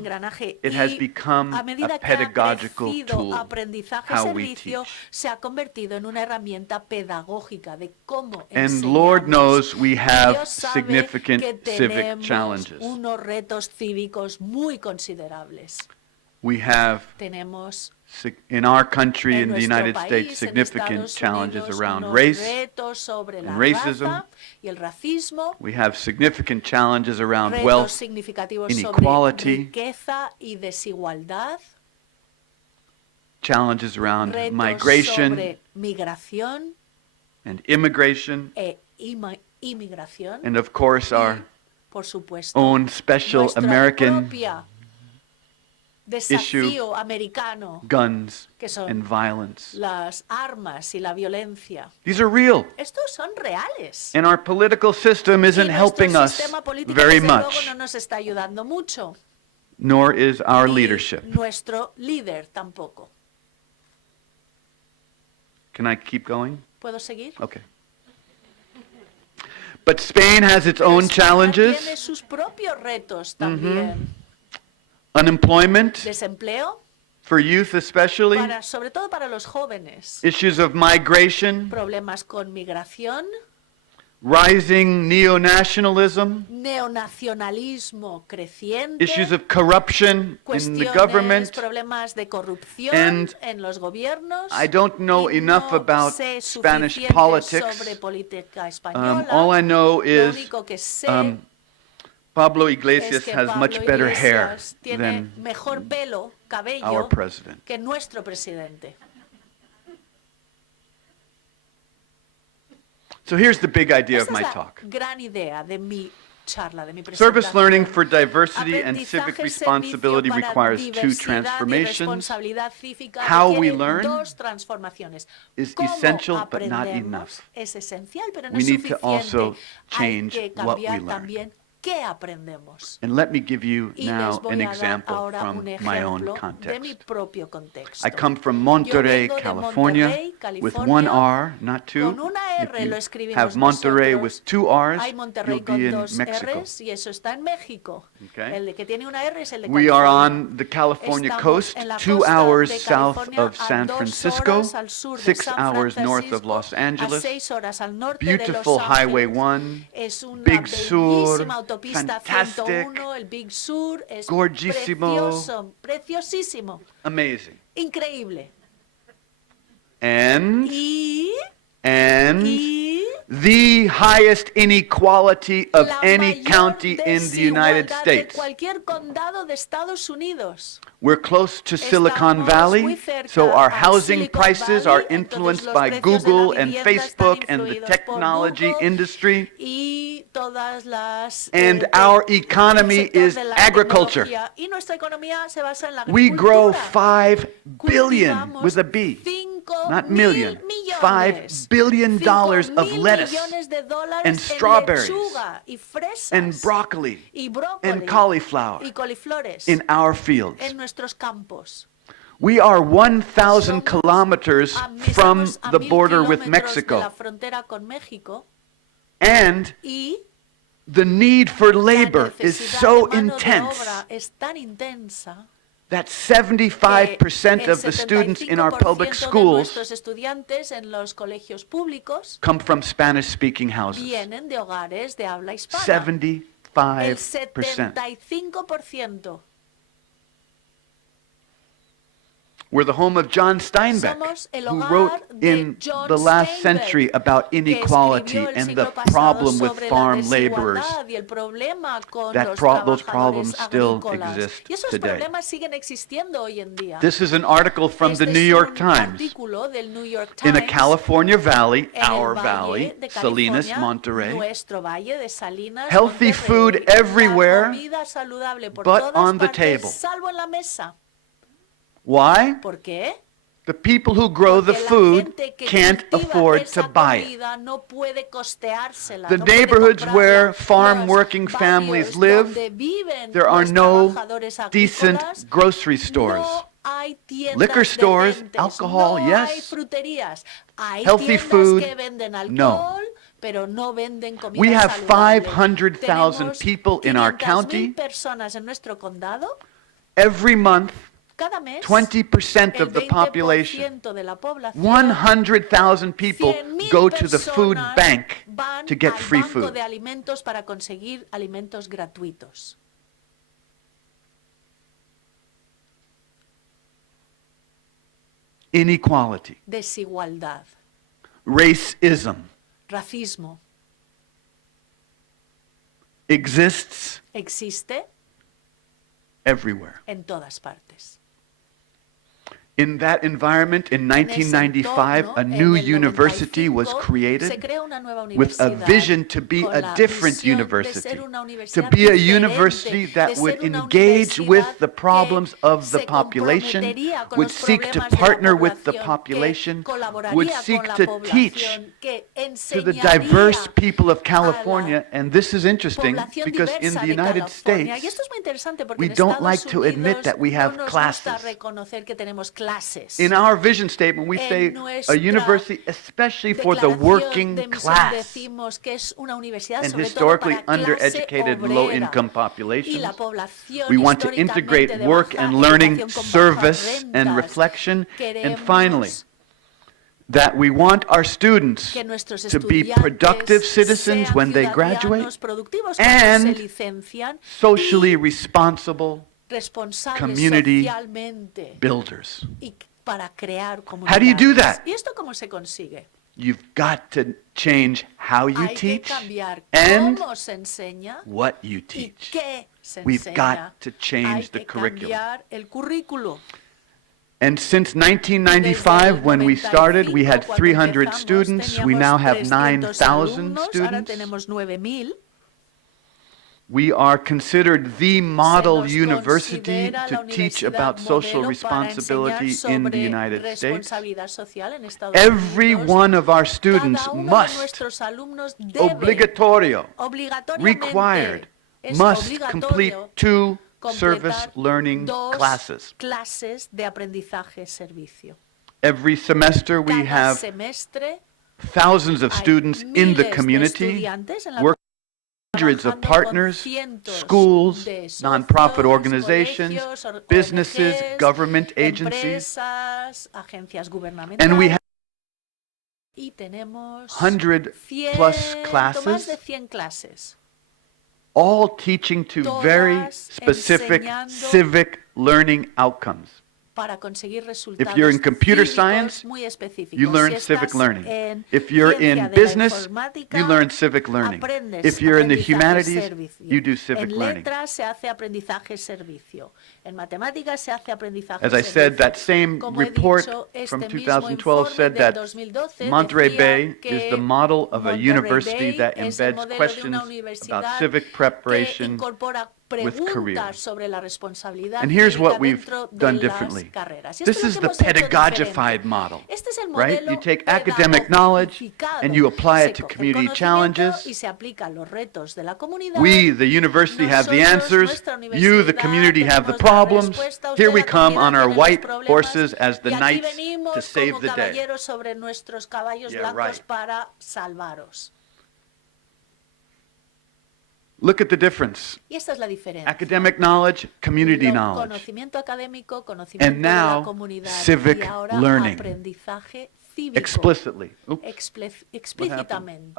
it has become a pedagogical tool, how we teach. And Lord knows we have significant civic challenges. Muy considerables. We have, in our country, in the United States, significant challenges around race and racism. We have significant challenges around wealth, inequality, challenges around migration and immigration, and of course our own special American issue, guns and violence. These are real. And our political system isn't helping us very much, nor is our leadership. Can I keep going? Okay. But Spain has its own challenges. Unemployment, for youth especially, issues of migration, rising neo-nationalism, issues of corruption in the government, and I don't know enough about Spanish politics. All I know is Pablo Iglesias has much better hair than our president. So here's the big idea of my talk. Service learning for diversity and civic responsibility requires two transformations. How we learn is essential but not enough. We need to also change what we learn. And let me give you now an example from my own context. I come from Monterey, California, with one R, not two. If you have Monterey with two R's, you'll be in Mexico. Okay? We are on the California coast, 2 hours south of San Francisco, 6 hours north of Los Angeles. Beautiful Highway 1, Big Sur, fantastic, gorgeísimo, amazing. Increíble. And the highest inequality of any county in the United States. We're close to Silicon Valley, so our housing prices are influenced by Google and Facebook and the technology industry. And our economy is agriculture. We grow 5 billion with a B, not million. $5 billion of lettuce and strawberries and broccoli and cauliflower in our fields. We are 1,000 kilometers from the border with Mexico. And the need for labor is so intense that 75% of the students in our public schools come from Spanish-speaking houses. 75%. We're the home of John Steinbeck, who wrote in the last century about inequality and the problem with farm laborers. Those problems still exist today. This is an article from the New York Times. In a California valley, our valley, Salinas, Monterey, healthy food everywhere but on the table. Why? The people who grow the food can't afford to buy it. The neighborhoods where farm working families live, there are no decent grocery stores. Liquor stores, alcohol, yes. Healthy food, no. We have 500,000 people in our county. Every month, 20% of the population, 100,000 people go to the food bank to get free food. Inequality. Desigualdad. Racism. Racismo. Existe everywhere. En todas partes. In that environment, in 1995, a new university was created with a vision to be a different university, to be a university that would engage with the problems of the population, would seek to partner with the population, would seek to teach to the diverse people of California. And this is interesting because in the United States, we don't like to admit that we have classes. In our vision statement, we say a university especially for the working class and historically undereducated low-income populations. We want to integrate work and learning, service and reflection. And finally, that we want our students to be productive citizens when they graduate and socially responsible community builders. How do you do that? You've got to change how you teach and what you teach. We've got to change the curriculum. And since 1995, when we started, we had 300 students. We now have 9,000 students. We are considered the model university to teach about social responsibility in the United States. Every one of our students must, obligatorio, required, must complete 2 service learning classes. Every semester we have thousands of students in the community, hundreds of partners, schools, nonprofit organizations, businesses, government agencies, and we have 100 plus classes, all teaching to very specific civic learning outcomes. If you're in computer science, you learn civic learning. If you're in business, you learn civic learning. If you're in the humanities, you do civic learning. As I said, that same report from 2012 said that Monterey Bay is the model of a university that embeds questions about civic preparation preguntas sobre la responsabilidad And here's what cívica we've dentro de done las differently. carreras. Y esto This es lo is que the hemos hecho pedagogified diferente. model, Este es el right? modelo You take academic knowledge and you apply it to community challenges. y se aplica a los retos de la comunidad. We, the university, have the answers. You, the community, have the problems. Here we come on our white horses as the knights to save the day. Sobre nuestros caballos Yeah, blancos right. para salvaros. Look at the difference. Y esta es la diferencia. Academic knowledge, community knowledge. Conocimiento académico, conocimiento And de la now, comunidad. civic y ahora learning. aprendizaje cívico. Explicitly. Oops. Explícitamente.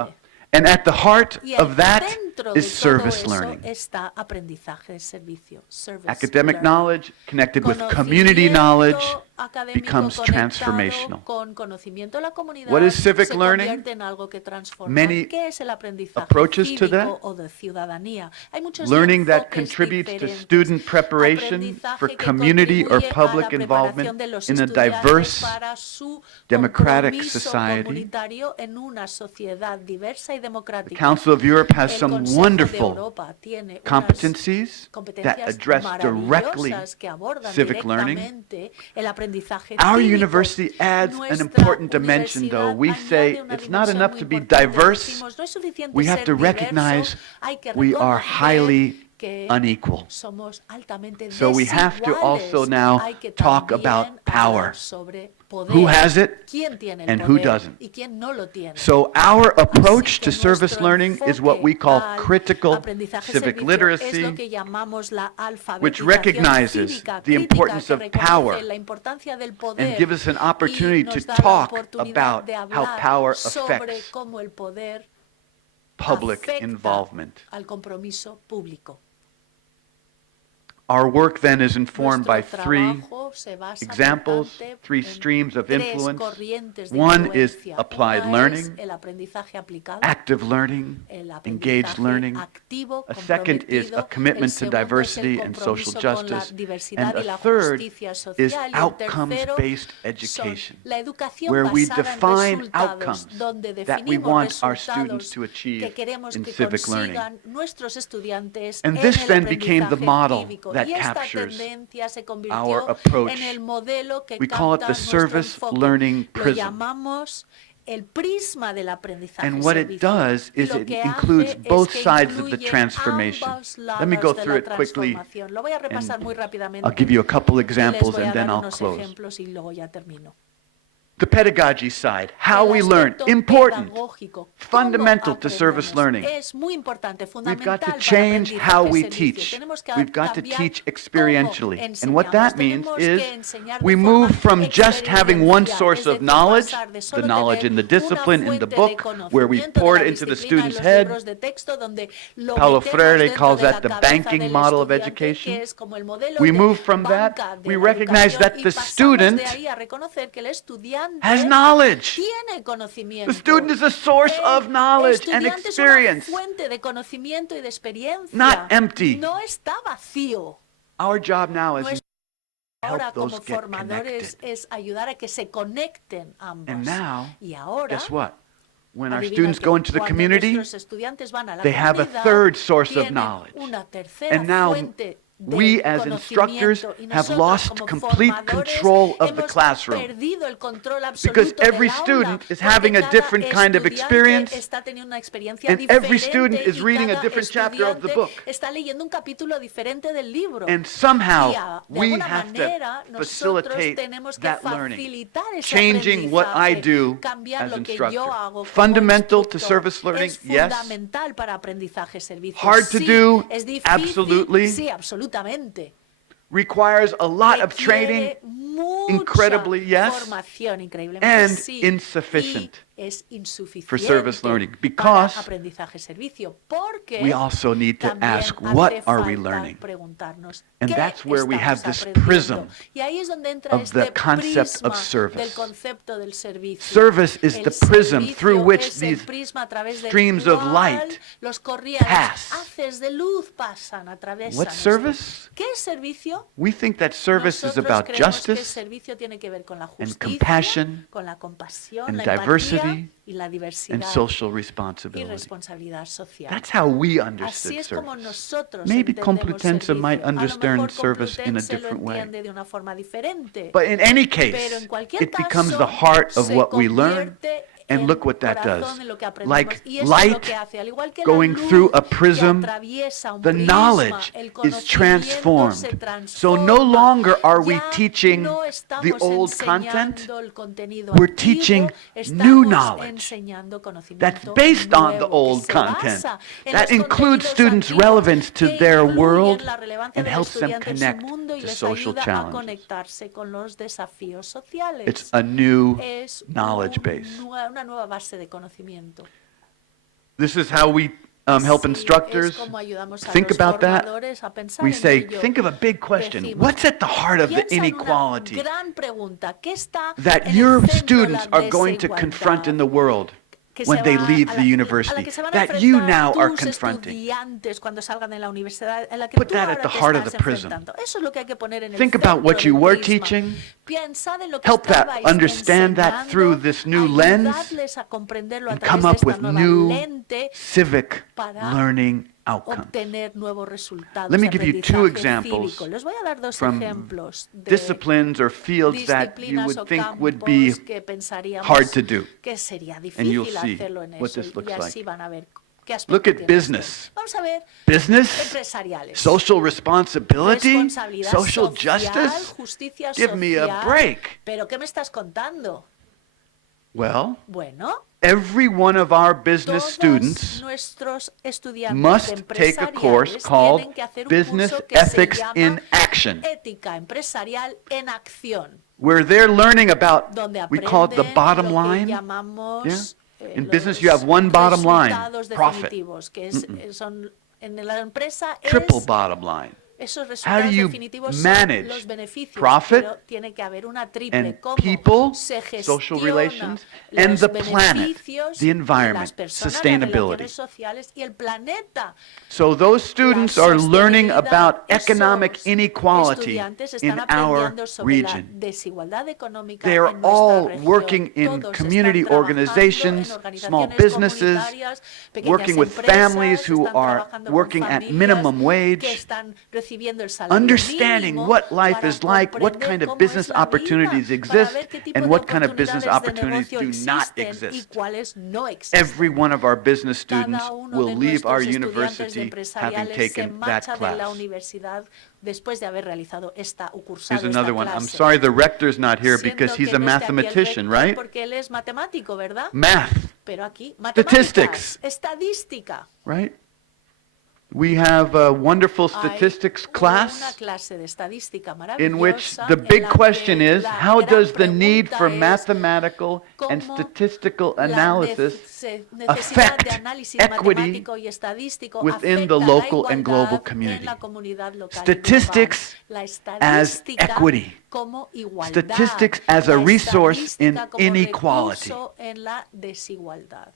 And at the heart Y of that dentro de is service todo eso learning. está aprendizaje de servicio. Service Academic learning. knowledge connected with community knowledge académico becomes conectado transformational. con conocimiento de la comunidad. What is civic se learning? convierte en algo que transforma. Many ¿Qué es el aprendizaje approaches to cívico that. o de ciudadanía? Hay muchos Learning that enfoques contributes to diferentes. student preparation Aprendizaje for que community or contribuye a la public preparación involvement de los in a estudiantes diverse, para su democratic compromiso society. comunitario en una sociedad diversa y The democrática. Council of Europe has El some Consejo de wonderful Europa tiene unas competencies that competencias address directly maravillosas que abordan civic learning. directamente el aprendizaje Our cívico. university adds an Nuestra important dimension, though. universidad We say añade una it's not dimensión enough muy to be importante. diverse. Decimos, no es suficiente We have ser to diverso, recognize hay que we are reconocer highly que unequal. somos altamente So we have to desiguales. also now Hay que talk también about power. hablar sobre poder. Who has it ¿Quién tiene el and who poder doesn't? y quién no lo tiene? So our approach que to service nuestro learning is what we call enfoque al critical aprendizaje civic servicio es lo literacy, que llamamos la which alfabetización recognizes cívica the crítica, importance que of reconoce power la importancia del poder and gives us an opportunity y to nos da la talk oportunidad about de how hablar power sobre affects cómo el poder public afecta involvement. al compromiso público. Our work then is informed by Nuestro three trabajo se basa, por examples, tanto, three en streams of tres influence. corrientes de One is influencia. applied Una learning, es el aprendizaje aplicado, active learning, el engaged aprendizaje learning. activo, A second is a comprometido. commitment El to segundo diversity es el and social compromiso con la justice. diversidad And y a la third justicia is social. Y el tercero outcomes-based son education, la educación where we basada en define resultados, outcomes donde that we definimos want our students resultados to achieve que queremos in que civic learning. consigan nuestros estudiantes And en this el then became the aprendizaje model cívico. that Y esta captures tendencia se our convirtió approach. en el modelo que We call it capta the nuestro service enfoque. learning Lo prism. llamamos el prisma del aprendizaje And what it servicio. does is Lo it que includes hace es both que sides of the incluye transformation. ambos Let me lados go de through la it quickly, transformación. Lo voy a repasar muy rápidamente. I'll give you a couple y les examples voy a and then dar I'll unos close. ejemplos y luego ya termino. The pedagogy side, how El we learn, aspecto important, pedagógico, fundamental cómo to service aprendemos, learning. es muy importante, We've fundamental got to para change aprendizaje how we servicio. teach. Tenemos que We've got to cambiar teach cómo experientially. And enseñamos. what that means Tenemos is que enseñar de we forma move from just having one experiencial, source es of decir, knowledge, pasar de the solo knowledge in the tener discipline, una in the fuente de book, where we conocimiento pour de it la into the disciplina en student's los head. libros de texto, donde lo Paulo metemos Freire dentro calls de la that the cabeza banking del model of estudiante, education. que es como el modelo We de move from banca that, de we la recognize educación, that y the pasamos student de ahí a reconocer que el estudiante has knowledge. tiene conocimiento. The student is a source of knowledge and estudiante experience, es una fuente de conocimiento y de experiencia. not empty. No está vacío. Our job now is Nuestra to ahora help como those get formadores connected. es ayudar a que se conecten ambos. And now, y ahora, guess what? When our adivina students qué, go into the cuando community, nuestros estudiantes van a la they have a comunidad, third source of tienen knowledge. una tercera And now fuente de we as instructors conocimiento, y have nosotros lost como complete formadores control of the hemos classroom. perdido el control Because absoluto every del aula, student is porque having a cada different kind of estudiante experience, está teniendo una experiencia and every diferente, student is y reading a cada different chapter of the estudiante book. está leyendo un capítulo diferente del libro. And somehow de we alguna have manera, to nosotros facilitate tenemos que that learning, facilitar ese changing what I aprendizaje, do cambiar as lo que instructor. yo hago como Fundamental to instructor. service learning, Es yes. fundamental para aprendizaje servicio. Hard to Sí, do, es difícil, absolutely. sí, absolutamente. Requires a lot of training, Requiere mucha incredibly, yes, formación, increíblemente and sí, insufficient y es insuficiente for service learning, para because aprendizaje servicio, porque we also need to también ask, hace what are we falta learning? preguntarnos And qué that's where we have estamos this aprendiendo. prism Y ahí es donde entra of the este concept of prisma service. del concepto del servicio. Service is El the prism servicio through which es el these prisma a través del streams of cual light los corrientes, pass. haces de luz pasan, atravesan. What's esto. service? ¿Qué es servicio? We think that service is Nosotros about creemos que el justice servicio tiene que ver con la and justicia, compassion con la compasión, and la diversity equity y la and diversidad social y responsibility. responsabilidad social. That's how we Así understood es como service. nosotros Maybe entendemos Complutense servicio. might A lo understand mejor service in a Complutense lo different way. entiende de una forma diferente. But in any Pero case, en cualquier it becomes the caso, heart of se what we learn. convierte And en look what that corazón does. en lo que aprendemos. Like Y eso es lo que light hace. Al igual que going la luz through a que prism, atraviesa un the prisma, knowledge el is conocimiento se transformed. transforma. So no longer are we Ya teaching no the estamos old content. enseñando el contenido We're antiguo, teaching estamos new knowledge enseñando conocimiento that's based on the nuevo, que old se content. basa en That los includes contenidos students' antiguos, relevance to que their incluyen world la relevancia and del helps them estudiante en su connect mundo y to les social ayuda a challenges. conectarse con los desafíos sociales. It's a new Es knowledge base. una nueva base de conocimiento. This is how we help Así instructors es como ayudamos a think los about that. formadores a pensar We en say, ello. think of a big question. Decimos, What's at the heart of the piensa en una inequality gran pregunta. ¿Qué está that en your el centro de la students are going to confront in the world que when se they va leave a the la university? que se van a That you enfrentar now are tus confronting. estudiantes cuando salgan de la universidad, en la que Put tú that ahora at the te heart of estás the prism. enfrentando. Eso es lo que hay que poner en el Think about centro what you del were prisma. teaching. Piensa en lo que Help that estabais understand that enseñando, through this new lens, ayudarles a comprenderlo a and través come de up esta with nueva new lente civic para learning outcomes. obtener nuevos resultados Let me de give you two aprendizaje examples cívico. Les voy a dar dos from ejemplos de disciplines or fields that you disciplinas would o think would be campos que pensaríamos hard to do. que sería And you'll difícil see hacerlo en what eso, this looks y así like. van a ver qué aspecto Look at tiene business. esto. Vamos a ver Business, empresariales. social responsibility, Responsabilidad social social, justice. justicia Give me a social. break. ¿Pero qué me estás contando? Well, Bueno, every one of our business todos students nuestros estudiantes must take a course empresariales called tienen que hacer un Business curso que se Ethics llama in Action, Ética empresarial en acción, where they're learning about, donde we call it the aprenden bottom lo que line. llamamos Yeah. In los business, you have one bottom line, resultados profit. definitivos, que son en la empresa Triple es bottom line. esos How do resultados you definitivos son manage los beneficios, profit pero tiene que haber una triple, and cómo people, se social gestiona relations, los and the planet, beneficios the de environment, las personas, las sustainability. relaciones sociales y el planeta. So those students are learning sostenibilidad. about economic Esos inequality estudiantes in están our aprendiendo sobre la region. desigualdad económica They are en nuestra all región. working in Todos community están trabajando organizations, en organizaciones small businesses, comunitarias, pequeñas working with empresas, families who están are trabajando con working at familias minimum que wage, están recibiendo el salario understanding mínimo what life para is like, what comprender kind of cómo business es la vida, opportunities para exist, ver qué tipo and de what kind of business oportunidades de opportunities negocio do not existen y exist. cuáles no existen. Every one of our business students Cada uno will de leave our nuestros estudiantes university having empresariales se taken that marcha de la class. universidad después de haber realizado esta o Here's cursado esta another one. I'm clase. sorry the rector's not here Siento because he's que a no esté aquí el mathematician, rector right? Porque él es matemático, ¿verdad? Math, Pero aquí, matemáticas, Statistics. estadística. right? We have a wonderful statistics Hay una class clase de estadística in which maravillosa the en big la question que is, la how gran does the need pregunta for es mathematical and cómo statistical la analysis necesidad affect de análisis equity matemático y estadístico within afecta the la local and igualdad global community? en la comunidad local y Statistics global. La as estadística equity. como igualdad. Statistics as a La resource in estadística como inequality. recurso en la desigualdad.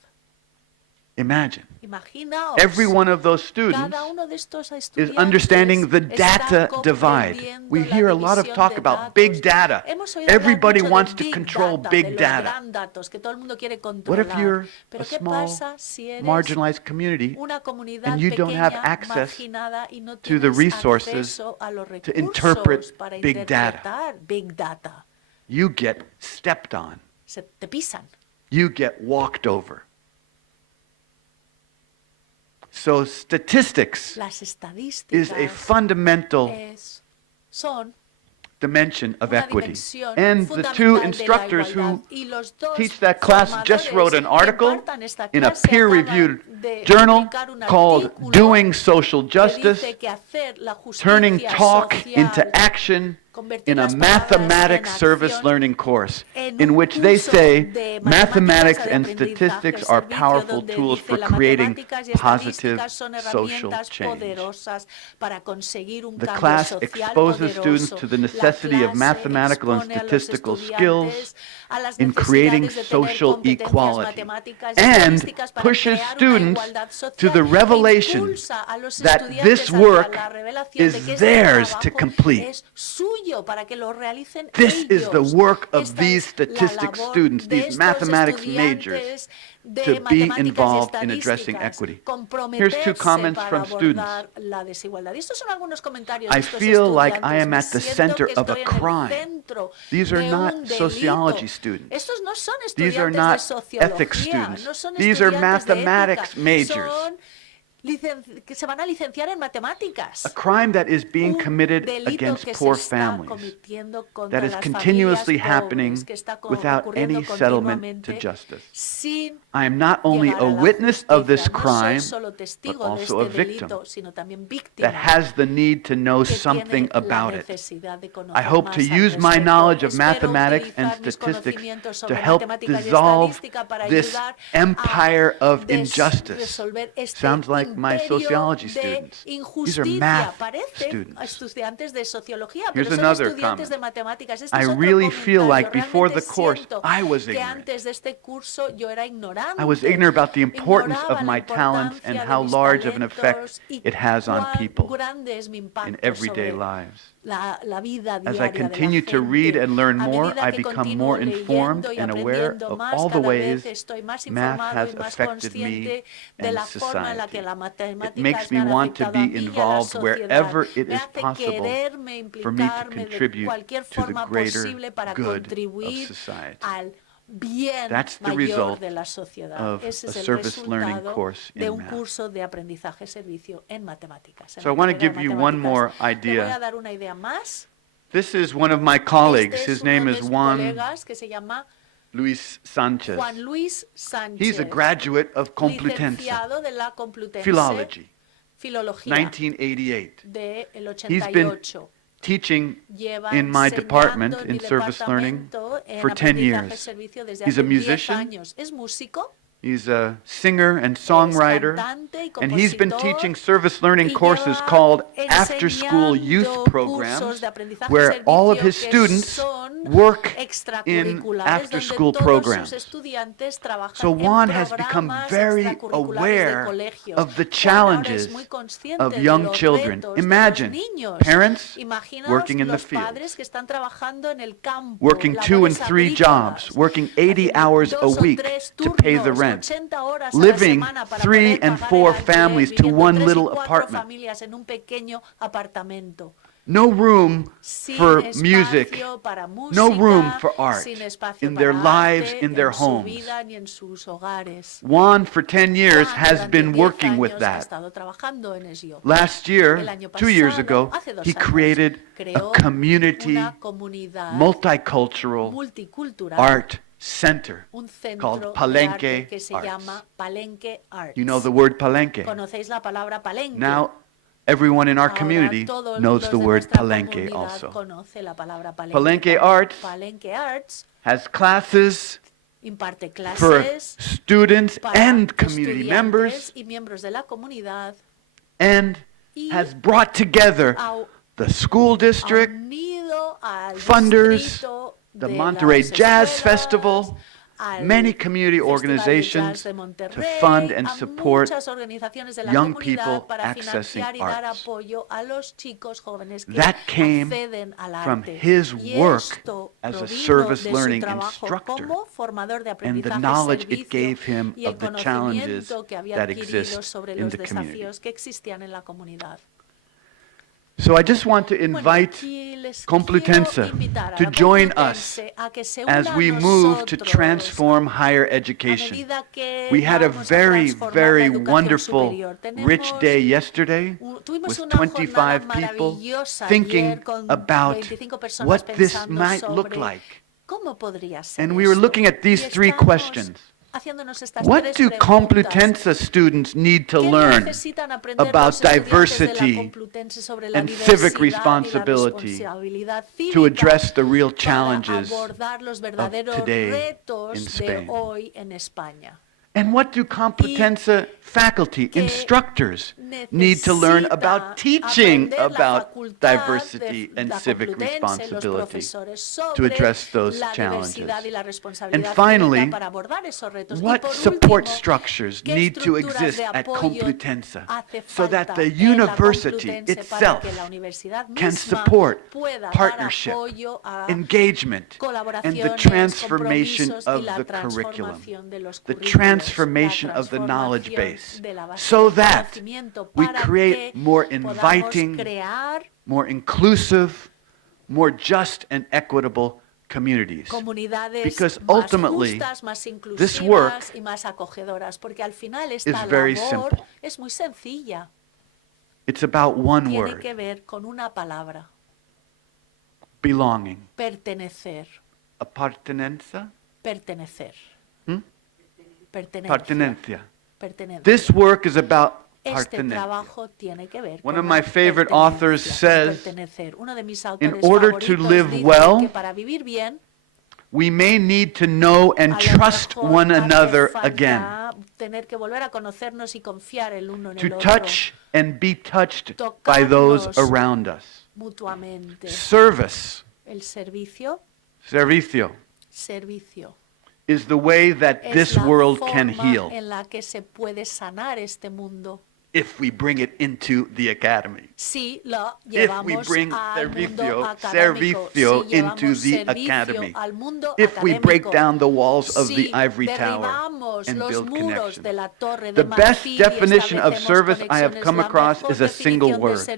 Imagine. Imaginaos, Every one of those students cada uno de estos is estudiantes understanding the está data divide. comprendiendo We la hear a lot of división talk de about datos. big data. Hemos oído hablar Everybody mucho de wants to big control data, big de los data. gran datos que todo el mundo quiere What controlar. if you're Pero a ¿qué small, pasa si eres marginalized community una comunidad and you don't pequeña, have access marginada y no to the tienes resources acceso a los to interpret recursos para big data? interpretar big data? You get stepped on. Se te pisan. You get walked over. So statistics Las is estadísticas a fundamental son dimension of una equity. dimensión And the two fundamental de la instructors who igualdad. Y los dos teach that class just wrote an formadores que article impartan esta in a clase peer-reviewed acaban de journal publicar un called artículo Doing Social que Justice, dice que hacer la Turning justicia Talk social, into Action convertir in a las palabras mathematics en service acción, learning course en in un which they curso say de mathematics matemáticas and de aprendizaje statistics al are servicio, powerful donde tools dice for las creating matemáticas y positive estadísticas son social herramientas change. poderosas para conseguir un The cambio class social exposes students poderoso. to the La necessity of clase mathematical and expone a los statistical estudiantes skills a las in creating necesidades de tener social competencias equality matemáticas y and estadísticas para pushes crear una students igualdad to social the e revelation impulsa a los that estudiantes this hacia work la revelación de que is este theirs to trabajo complete. es suyo ello, para que lo realicen This ellos. is the work of Esta these es la statistics labor students, de these estos mathematics majors, estudiantes de to be matemáticas y involved in addressing estadísticas, equity. Here's comprometerse 2 comments para from students. abordar la desigualdad. Y estos son algunos comentarios de I estos feel like estudiantes. I am Me at the siento center que of a estoy en el crime. centro These are de not un delito. sociology students. Estos no son These are estudiantes de not sociología, ethics students. no son These are estudiantes de mathematics ética, majors. son que se van a licenciar en matemáticas. A crime that is being Un committed delito against que se poor está families, cometiendo contra that is las continuously familias happening pobres, que está without ocurriendo any settlement to continuamente justice. sin I am not only llegar a a la witness of this justicia. No crime, soy solo but testigo de also a este victim delito, sino también that víctima has the need to know que something tiene la about it. necesidad de I conocer hope más to al use my respecto. knowledge of Espero mathematics and utilizar mis statistics conocimientos to sobre help matemáticas y dissolve estadística para this ayudar empire a of injustice. resolver este Sounds like my imperio sociology de students. These are injusticia. math Parecen students. estudiantes de sociología, Here's pero son another estudiantes comment. de matemáticas. Este I es otro really feel comentario. like before the Realmente course, siento I was que ignorant. antes de este curso yo era ignorante. I was ignorant about the importance Ignoraba of la my talents and importancia de how mis large of an effect talentos y it has on cuán people grande es mi impacto in everyday sobre lives. la vida As diaria I de la continue to gente. read and learn A more, medida I que become continúo more informed leyendo y and aware aprendiendo of más, all the cada vez ways estoy más math informado has y más affected me consciente de and la forma en la que society. las It matemáticas makes me me han want to afectado a be mí y a la involved sociedad. wherever it Me is hace possible quererme, for me to implicarme de contribute cualquier to the forma greater posible para good of contribuir society. al bien That's the mayor result de la sociedad. of Ese a es el service learning resultado course de in un math. curso de aprendizaje-servicio en matemáticas. en So I la want to carrera de give you one more matemáticas. Le voy a idea. dar una idea más. This is one of my colleagues. Este es His uno name de is mis Juan colegas que se llama Luis Sanchez. Juan Luis Sánchez. He's a graduate of Complutense, Licenciado de la Complutense, Philology, Filología, 1988. del He's been 88. teaching Lleva in my enseñando department en in mi service learning departamento en for 10 years. aprendizaje-servicio desde He's a hace 10 musician. años. Es músico. He's a singer and Es songwriter, cantante y and he's been compositor, teaching service learning y courses lleva called after-school youth enseñando programs, cursos de aprendizaje where all of servicio his que students son work in extracurriculares, after-school donde todos programs. sus estudiantes trabajan So en Juan has become programas very extracurriculares de aware colegios. of the Juan ahora es challenges muy consciente of de young los children. retos de los Imagine niños. parents Imaginaos working in the los field, padres que están trabajando en el campo, working 2 and labores 3 agrícolas, jobs, working 80 haciendo hours a 2 o week 3 to pay the turnos, rent, 80 horas a la living semana para 3 poder and pagar 4 el alquiler, families to viviendo one 3 y little 4 apartment. familias en un pequeño apartamento. No room Sin for espacio music, para música, no room for art sin espacio in para their lives, arte, in their en su homes. vida ni en sus hogares. Juan, for 10 years, Juan, has durante been 10 working with años, ha that. estado trabajando en ello. Last El year, año 2 years pasado, ago, hace 2 he años, created creó a community, una comunidad multicultural multicultural, art center un centro called de arte Palenque que se Arts. llama Palenque Arts. You know the word Palenque. ¿Conocéis la palabra Palenque? Now, everyone in our Ahora community todos knows los the de word nuestra Palenque comunidad also. conoce la palabra Palenque. Palenque Arts Palenque Arts has classes imparte for clases students para and community members estudiantes y miembros de la comunidad and y has brought together ha the school district, unido al funders, distrito the de Monterey las Jazz escuelas, Festival, al many community Festival de organizations Jazz de to Monterrey, fund and a support muchas organizaciones de la young comunidad people para accessing financiar y dar arts. apoyo a los chicos jóvenes que That came acceden al from arte. his Y work esto as a provino service de su learning trabajo instructor como formador de and the aprendizaje knowledge it servicio gave him y el of the challenges conocimiento que había that adquirido exist sobre in los the community. desafíos que existían en la comunidad. So I just want to Bueno, invite y les Complutense quiero invitar a to la join Complutense us a que se as una we a move to nosotros transform higher a education. medida que We had a vamos very, transformar very la educación wonderful, superior. rich day yesterday Tuvimos with una jornada 25 people maravillosa thinking ayer con about 25 personas what this pensando might sobre look like. ¿Cómo podría ser And we were esto? looking at these Y 3 estamos questions. haciéndonos estas What tres do preguntas. Complutense students need to ¿Qué learn necesitan aprender about los estudiantes de la diversity Complutense sobre la and diversidad civic y la responsibility responsabilidad to cívica address the real para challenges abordar los verdaderos today retos in de Spain? hoy en España? And what do Complutense faculty, instructors, need to learn about teaching about diversity and civic responsibility to address those challenges? And finally, what support structures need to exist at Complutense so that the university itself can support partnership, engagement, and the transformation of the curriculum, the transformation of the knowledge base, so that we create more inviting, more inclusive, more just and equitable communities. Because ultimately, this work is very simple. It's about one word. Belonging. Appartenenza? Pertenencia. This work is about pertenencia. One of my favorite authors says, in order to live well, we may need to know and trust one another again, to touch and be touched by those around us. Service, servicio, is the way that this world can heal if we bring it into the academy. If we bring servicio into the academy. If we break down the walls of the ivory tower and build connection. The best definition of service I have come across is a single word.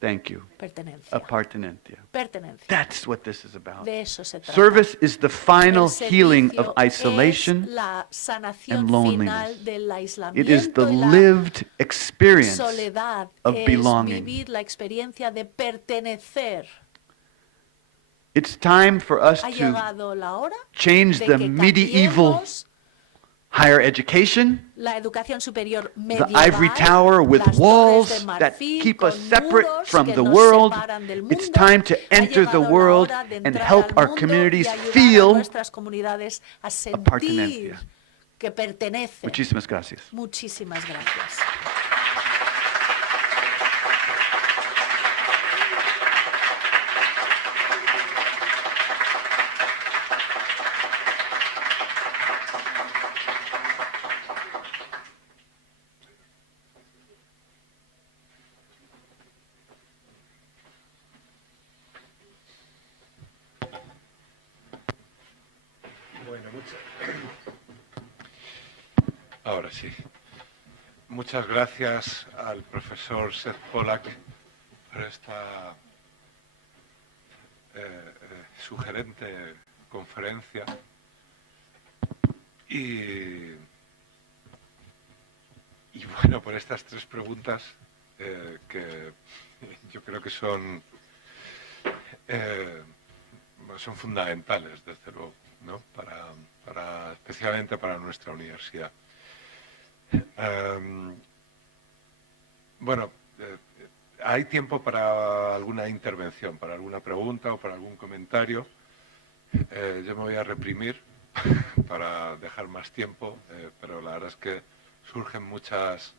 Thank you. Appartenencia. That's what this is about. Service is the final healing of isolation and loneliness. It is the lived experience of belonging. It's time for us to change the medieval higher education, the ivory tower with walls that keep us separate from the world. It's time to enter the world and help our communities feel appartenencia. Muchísimas gracias. Ahora sí. Muchas gracias al profesor Seth Pollack por esta sugerente conferencia y bueno, por estas tres preguntas que yo creo que son fundamentales, desde luego, ¿no? Especialmente para nuestra universidad. Hay tiempo para alguna intervención, para alguna pregunta o para algún comentario. Yo me voy a reprimir para dejar más tiempo, pero la verdad es que surgen muchas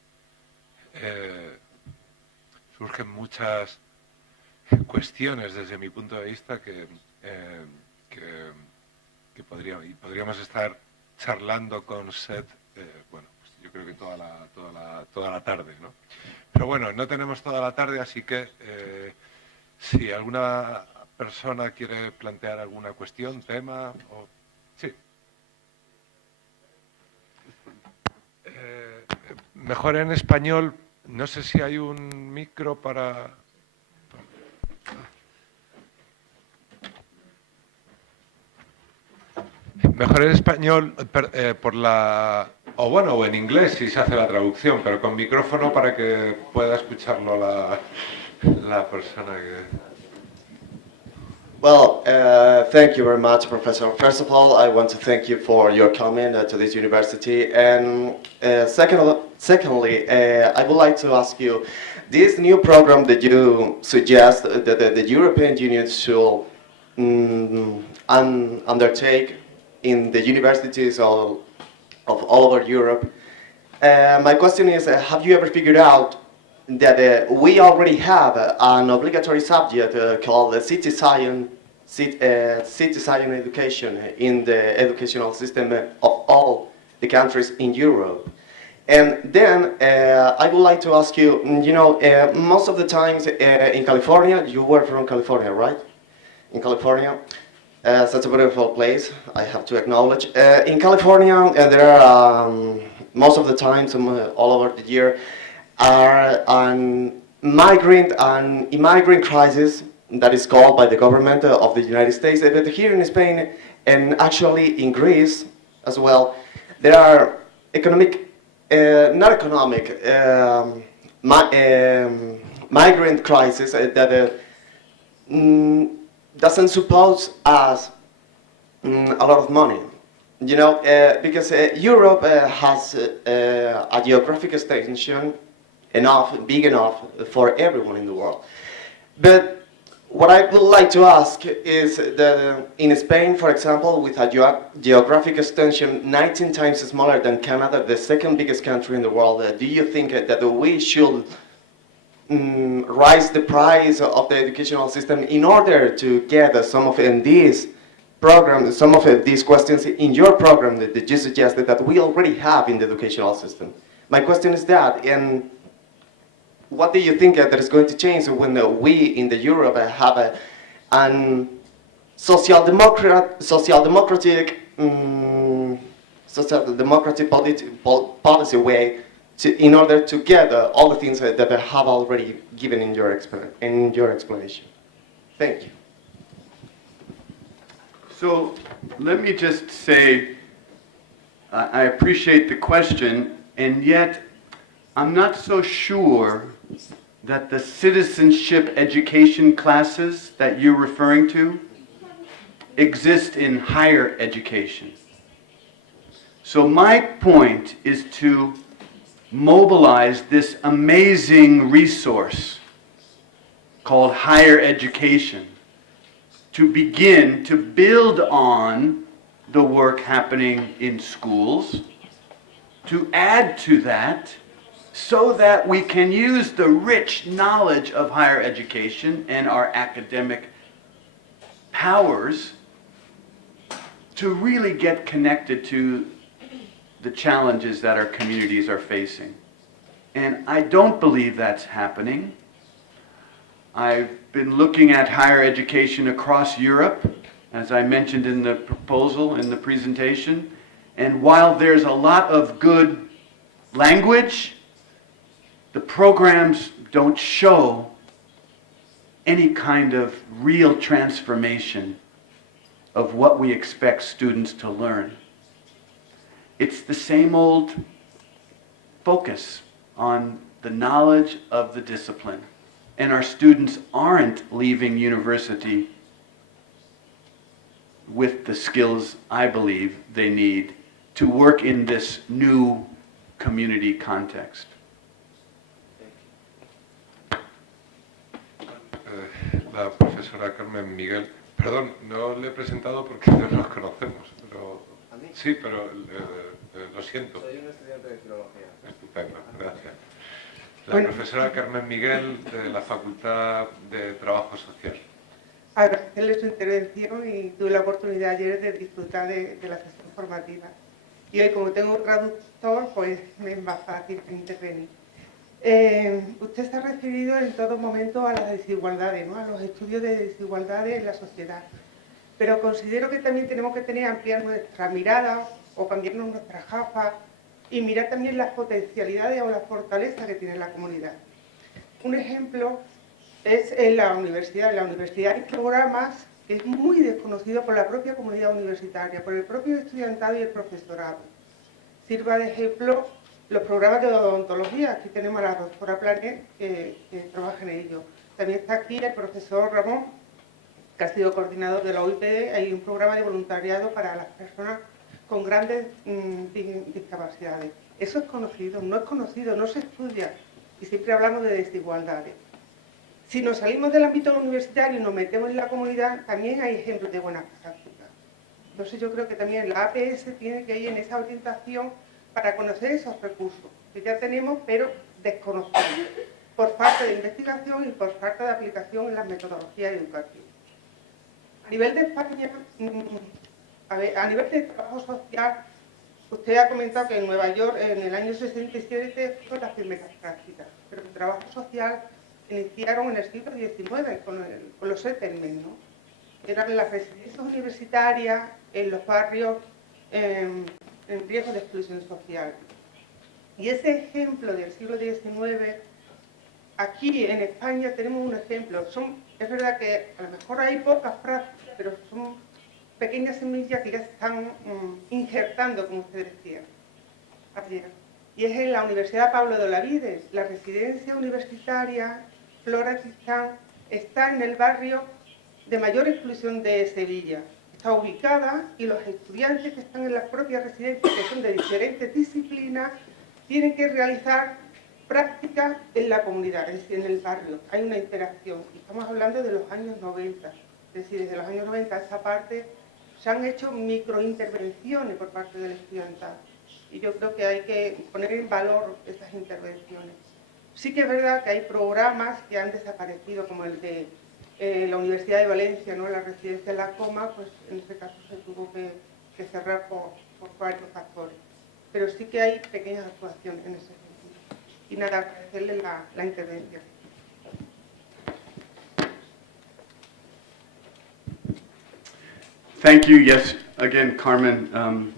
cuestiones desde mi punto de vista que podríamos estar charlando con Seth, yo creo que toda la tarde, ¿no? Pero bueno, no tenemos toda la tarde, así que si alguna persona quiere plantear alguna cuestión, tema, o sí. Mejor en español, no sé si hay un micro para... Mejor en español o en inglés si se hace la traducción, pero con micrófono para que pueda escucharlo la persona que... Well, thank you very much, Professor. First of all, I want to thank you for your coming to this university. And secondly, I would like to ask you, this new program that you suggest that the European Union should undertake in the universities of all over Europe. My question is, have you ever figured out that we already have an obligatory subject called city science education in the educational system of all the countries in Europe? And then I would like to ask you, most of the times in California, you were from California, right? In California, such a beautiful place, I have to acknowledge. In California, there are, most of the times, all over the year, are an immigrant crisis that is called by the government of the United States. But here in Spain, and actually in Greece as well, there are migrant crisis that doesn't suppose us a lot of money. Because Europe has a geographic extension big enough for everyone in the world. But what I would like to ask is that in Spain, for example, with a geographic extension 19 times smaller than Canada, the second biggest country in the world, do you think that we should raise the price of the educational system in order to get some of these programs, some of these questions in your program that you suggested that we already have in the educational system? My question is that, and what do you think that is going to change when we in the Europe have a social democratic policy way in order to get all the things that I have already given in your explanation? Thank you. So let me just say, I appreciate the question, and yet I'm not so sure that the citizenship education classes that you're referring to exist in higher education. So my point is to mobilize this amazing resource called higher education to begin to build on the work happening in schools, to add to that, so that we can use the rich knowledge of higher education and our academic powers to really get connected to the challenges that our communities are facing. And I don't believe that's happening. I've been looking at higher education across Europe, as I mentioned in the proposal, in the presentation, and while there's a lot of good language, the programs don't show any kind of real transformation of what we expect students to learn. It's the same old focus on the knowledge of the discipline. And our students aren't leaving university with the skills I believe they need to work in this new community context. La profesora Carmen Miguel, perdón, no le he presentado porque no nos conocemos, pero sí, pero lo siento. Soy un estudiante de filología. Estupendo, gracias. La profesora Carmen Miguel de la Facultad de Trabajo Social. Agradecerle su intervención y tuve la oportunidad ayer de disfrutar de la sesión formativa. Y hoy, como tengo un traductor, pues me es más fácil intervenir. Usted se ha referido en todo momento a las desigualdades, ¿no? A los estudios de desigualdades en la sociedad. Pero considero que también tenemos que ampliar nuestra mirada o cambiarnos nuestras gafas y mirar también las potencialidades o las fortalezas que tiene la comunidad. Un ejemplo es en la universidad. En la universidad hay programas que es muy desconocido por la propia comunidad universitaria, por el propio estudiantado y el profesorado. Sirva de ejemplo los programas de odontología. Aquí tenemos a la doctora Planet que trabaja en ello. También está aquí el profesor Ramón, que ha sido coordinador de la OIPD. Hay un programa de voluntariado para las personas con grandes discapacidades. Eso es conocido, no se estudia y siempre hablamos de desigualdades. Si nos salimos del ámbito universitario y nos metemos en la comunidad, también hay ejemplos de buenas prácticas. Entonces yo creo que también la APS tiene que ir en esa orientación para conocer esos recursos que ya tenemos, pero desconocidos, por falta de investigación y por falta de aplicación en las metodologías educativas. A nivel de España, a nivel de trabajo social, usted ha comentado que en Nueva York en el año 67 fueron las primeras prácticas, pero el trabajo social iniciaron en el siglo XIX con los settlements, ¿no? Eran las residencias universitarias en los barrios en riesgo de exclusión social. Y ese ejemplo del siglo XIX, aquí en España tenemos un ejemplo. Es verdad que a lo mejor hay pocas prácticas, pero son pequeñas semillas que ya se están injertando, como usted decía ayer. Y es en la Universidad Pablo de Olavide. La residencia universitaria Flora Tristán está en el barrio de mayor exclusión de Sevilla. Está ubicada y los estudiantes que están en las propias residencias, que son de diferentes disciplinas, tienen que realizar prácticas en la comunidad, es decir, en el barrio. Hay una interacción. Y estamos hablando de los años 90. Es decir, desde los años 90 a esa parte se han hecho microintervenciones por parte del estudiantado. Y yo creo que hay que poner en valor esas intervenciones. Sí que es verdad que hay programas que han desaparecido, como el de la Universidad de Valencia, ¿no? La residencia en La Coma, pues en este caso se tuvo que cerrar por varios factores. Pero sí que hay pequeñas actuaciones en ese sentido. Y nada, agradecerle la intervención. Thank you, yes, again, Carmen,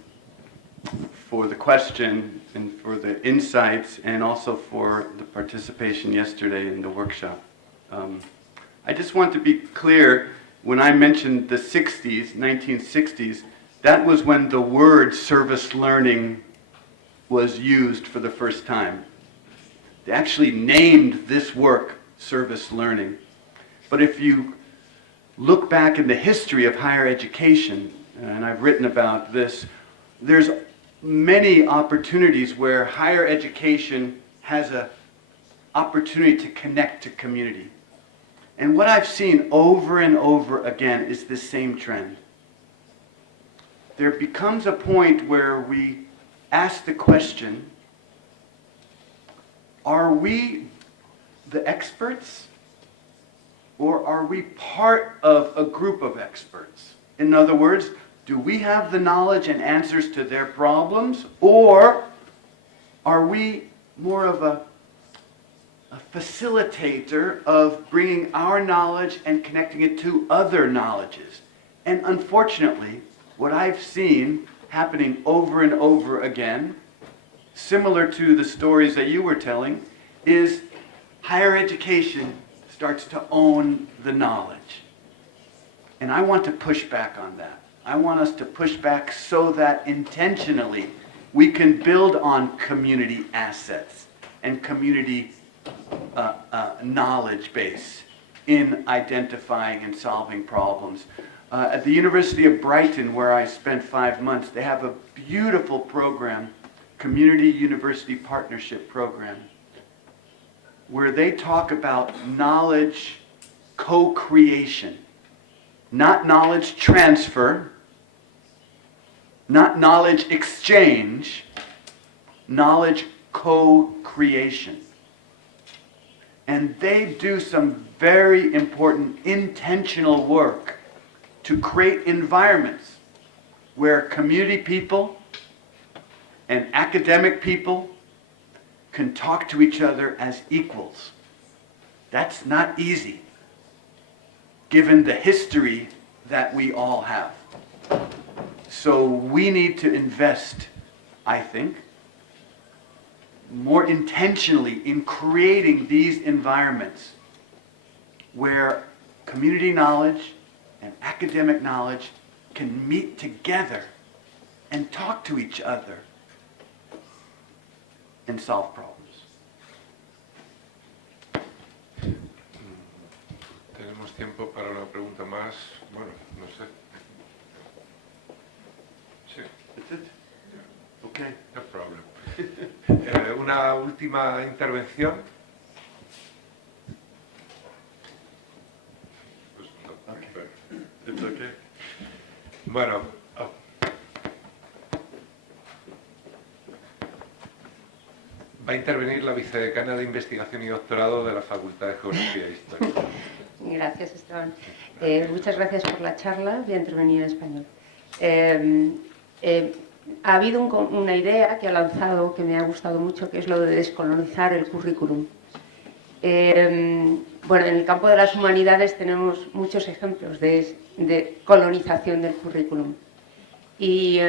for the question and for the insights and also for the participation yesterday in the workshop. I just want to be clear, when I mentioned the 60s, 1960s, that was when the word service learning was used for the first time. They actually named this work service learning. But if you look back in the history of higher education, and I've written about this, there's many opportunities where higher education has an opportunity to connect to community. And what I've seen over and over again is this same trend. There becomes a point where we ask the question, are we the experts, or are we part of a group of experts? In other words, do we have the knowledge and answers to their problems, or are we more of a facilitator of bringing our knowledge and connecting it to other knowledges? And unfortunately, what I've seen happening over and over again, similar to the stories that you were telling, is higher education starts to own the knowledge. And I want to push back on that. I want us to push back so that intentionally we can build on community assets and community knowledge base in identifying and solving problems. At the University of Brighton, where I spent 5 months, they have a beautiful program, Community University Partnership Program, where they talk about knowledge co-creation, not knowledge transfer, not knowledge exchange, knowledge co-creation. And they do some very important intentional work to create environments where community people and academic people can talk to each other as equals. That's not easy, given the history that we all have. So we need to invest, I think, more intentionally in creating these environments where community knowledge and academic knowledge can meet together and talk to each other and solve problems. Tenemos tiempo para una pregunta más. Bueno, no sé. Sí. That's it? Okay. No problem. Una última intervención. Okay. It's okay. Bueno, Va a intervenir la vicedecana de Investigación y Doctorado de la Facultad de Geografía e Historia. Gracias, Esteban. Muchas gracias por la charla. Voy a intervenir en español. Ha habido una idea que ha lanzado que me ha gustado mucho, que es lo de descolonizar el currículum. Bueno, en el campo de las humanidades tenemos muchos ejemplos de colonización del currículum. Y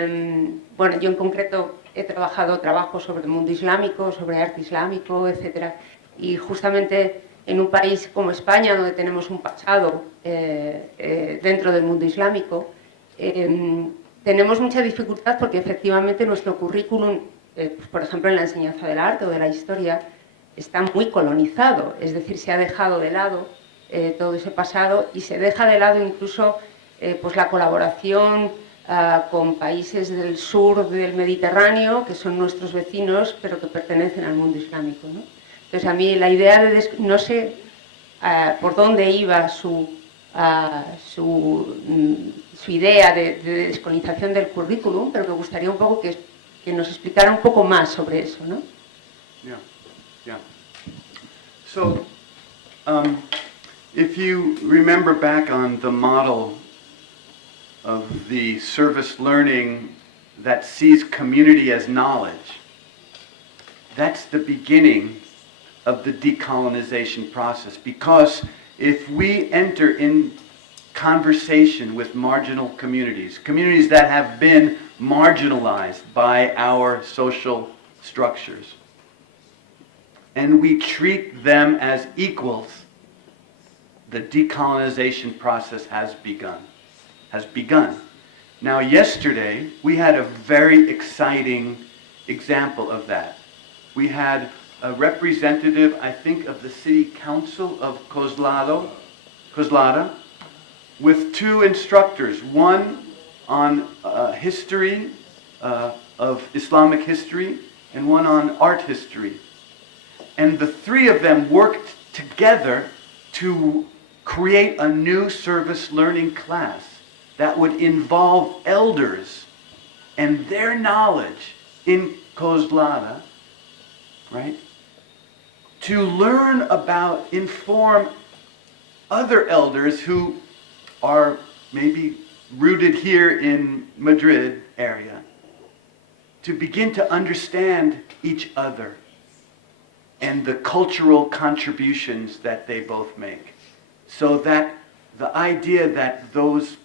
bueno, yo en concreto he trabajo sobre el mundo islámico, sobre arte islámico, etc. Y justamente en un país como España, donde tenemos un pasado dentro del mundo islámico, tenemos mucha dificultad porque efectivamente nuestro currículum, por ejemplo en la enseñanza del arte o de la historia, está muy colonizado, es decir, se ha dejado de lado todo ese pasado y se deja de lado incluso pues la colaboración con países del sur del Mediterráneo, que son nuestros vecinos, pero que pertenecen al mundo islámico, ¿no? Entonces, a mí la idea de... no sé por dónde iba su idea de descolonización del currículum, pero me gustaría un poco que nos explicara un poco más sobre eso, ¿no? Yeah. So, if you remember back on the model of the service learning that sees community as knowledge, that's the beginning of the decolonization process. Because if we enter in conversation with marginal communities, communities that have been marginalized by our social structures, and we treat them as equals, the decolonization process has begun. Now, yesterday, we had a very exciting example of that. We had a representative, I think, of the City Council of Coslada, with two instructors, one on history, of Islamic history, and one on art history. And the three of them worked together to create a new service learning class that would involve elders and their knowledge in Coslada, right? To learn about, inform other elders who are maybe rooted here in Madrid area, to begin to understand each other and the cultural contributions that they both make. So that the idea that those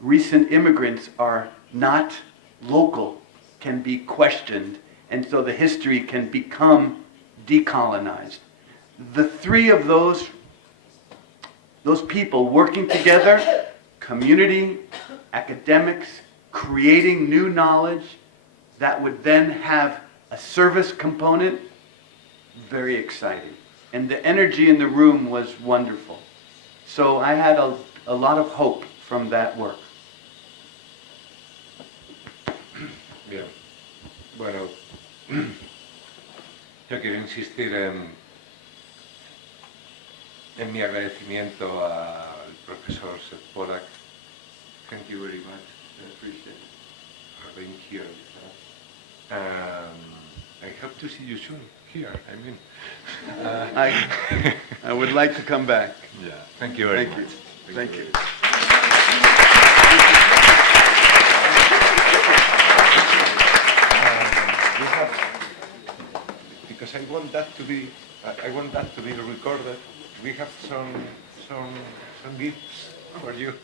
recent immigrants are not local can be questioned, and so the history can become decolonized. The three of those people working together, community, academics, creating new knowledge that would then have a service component, very exciting. And the energy in the room was wonderful. So I had a lot of hope from that work. Bien. Bueno, yo quiero insistir en mi agradecimiento al profesor Seth Pollack. Thank you very much. I appreciate it for being here with us. I hope to see you soon here. I mean, I would like to come back. Yeah. Thank you very much. Thank you. We have, because I want that to be recorded. We have some gifts for you.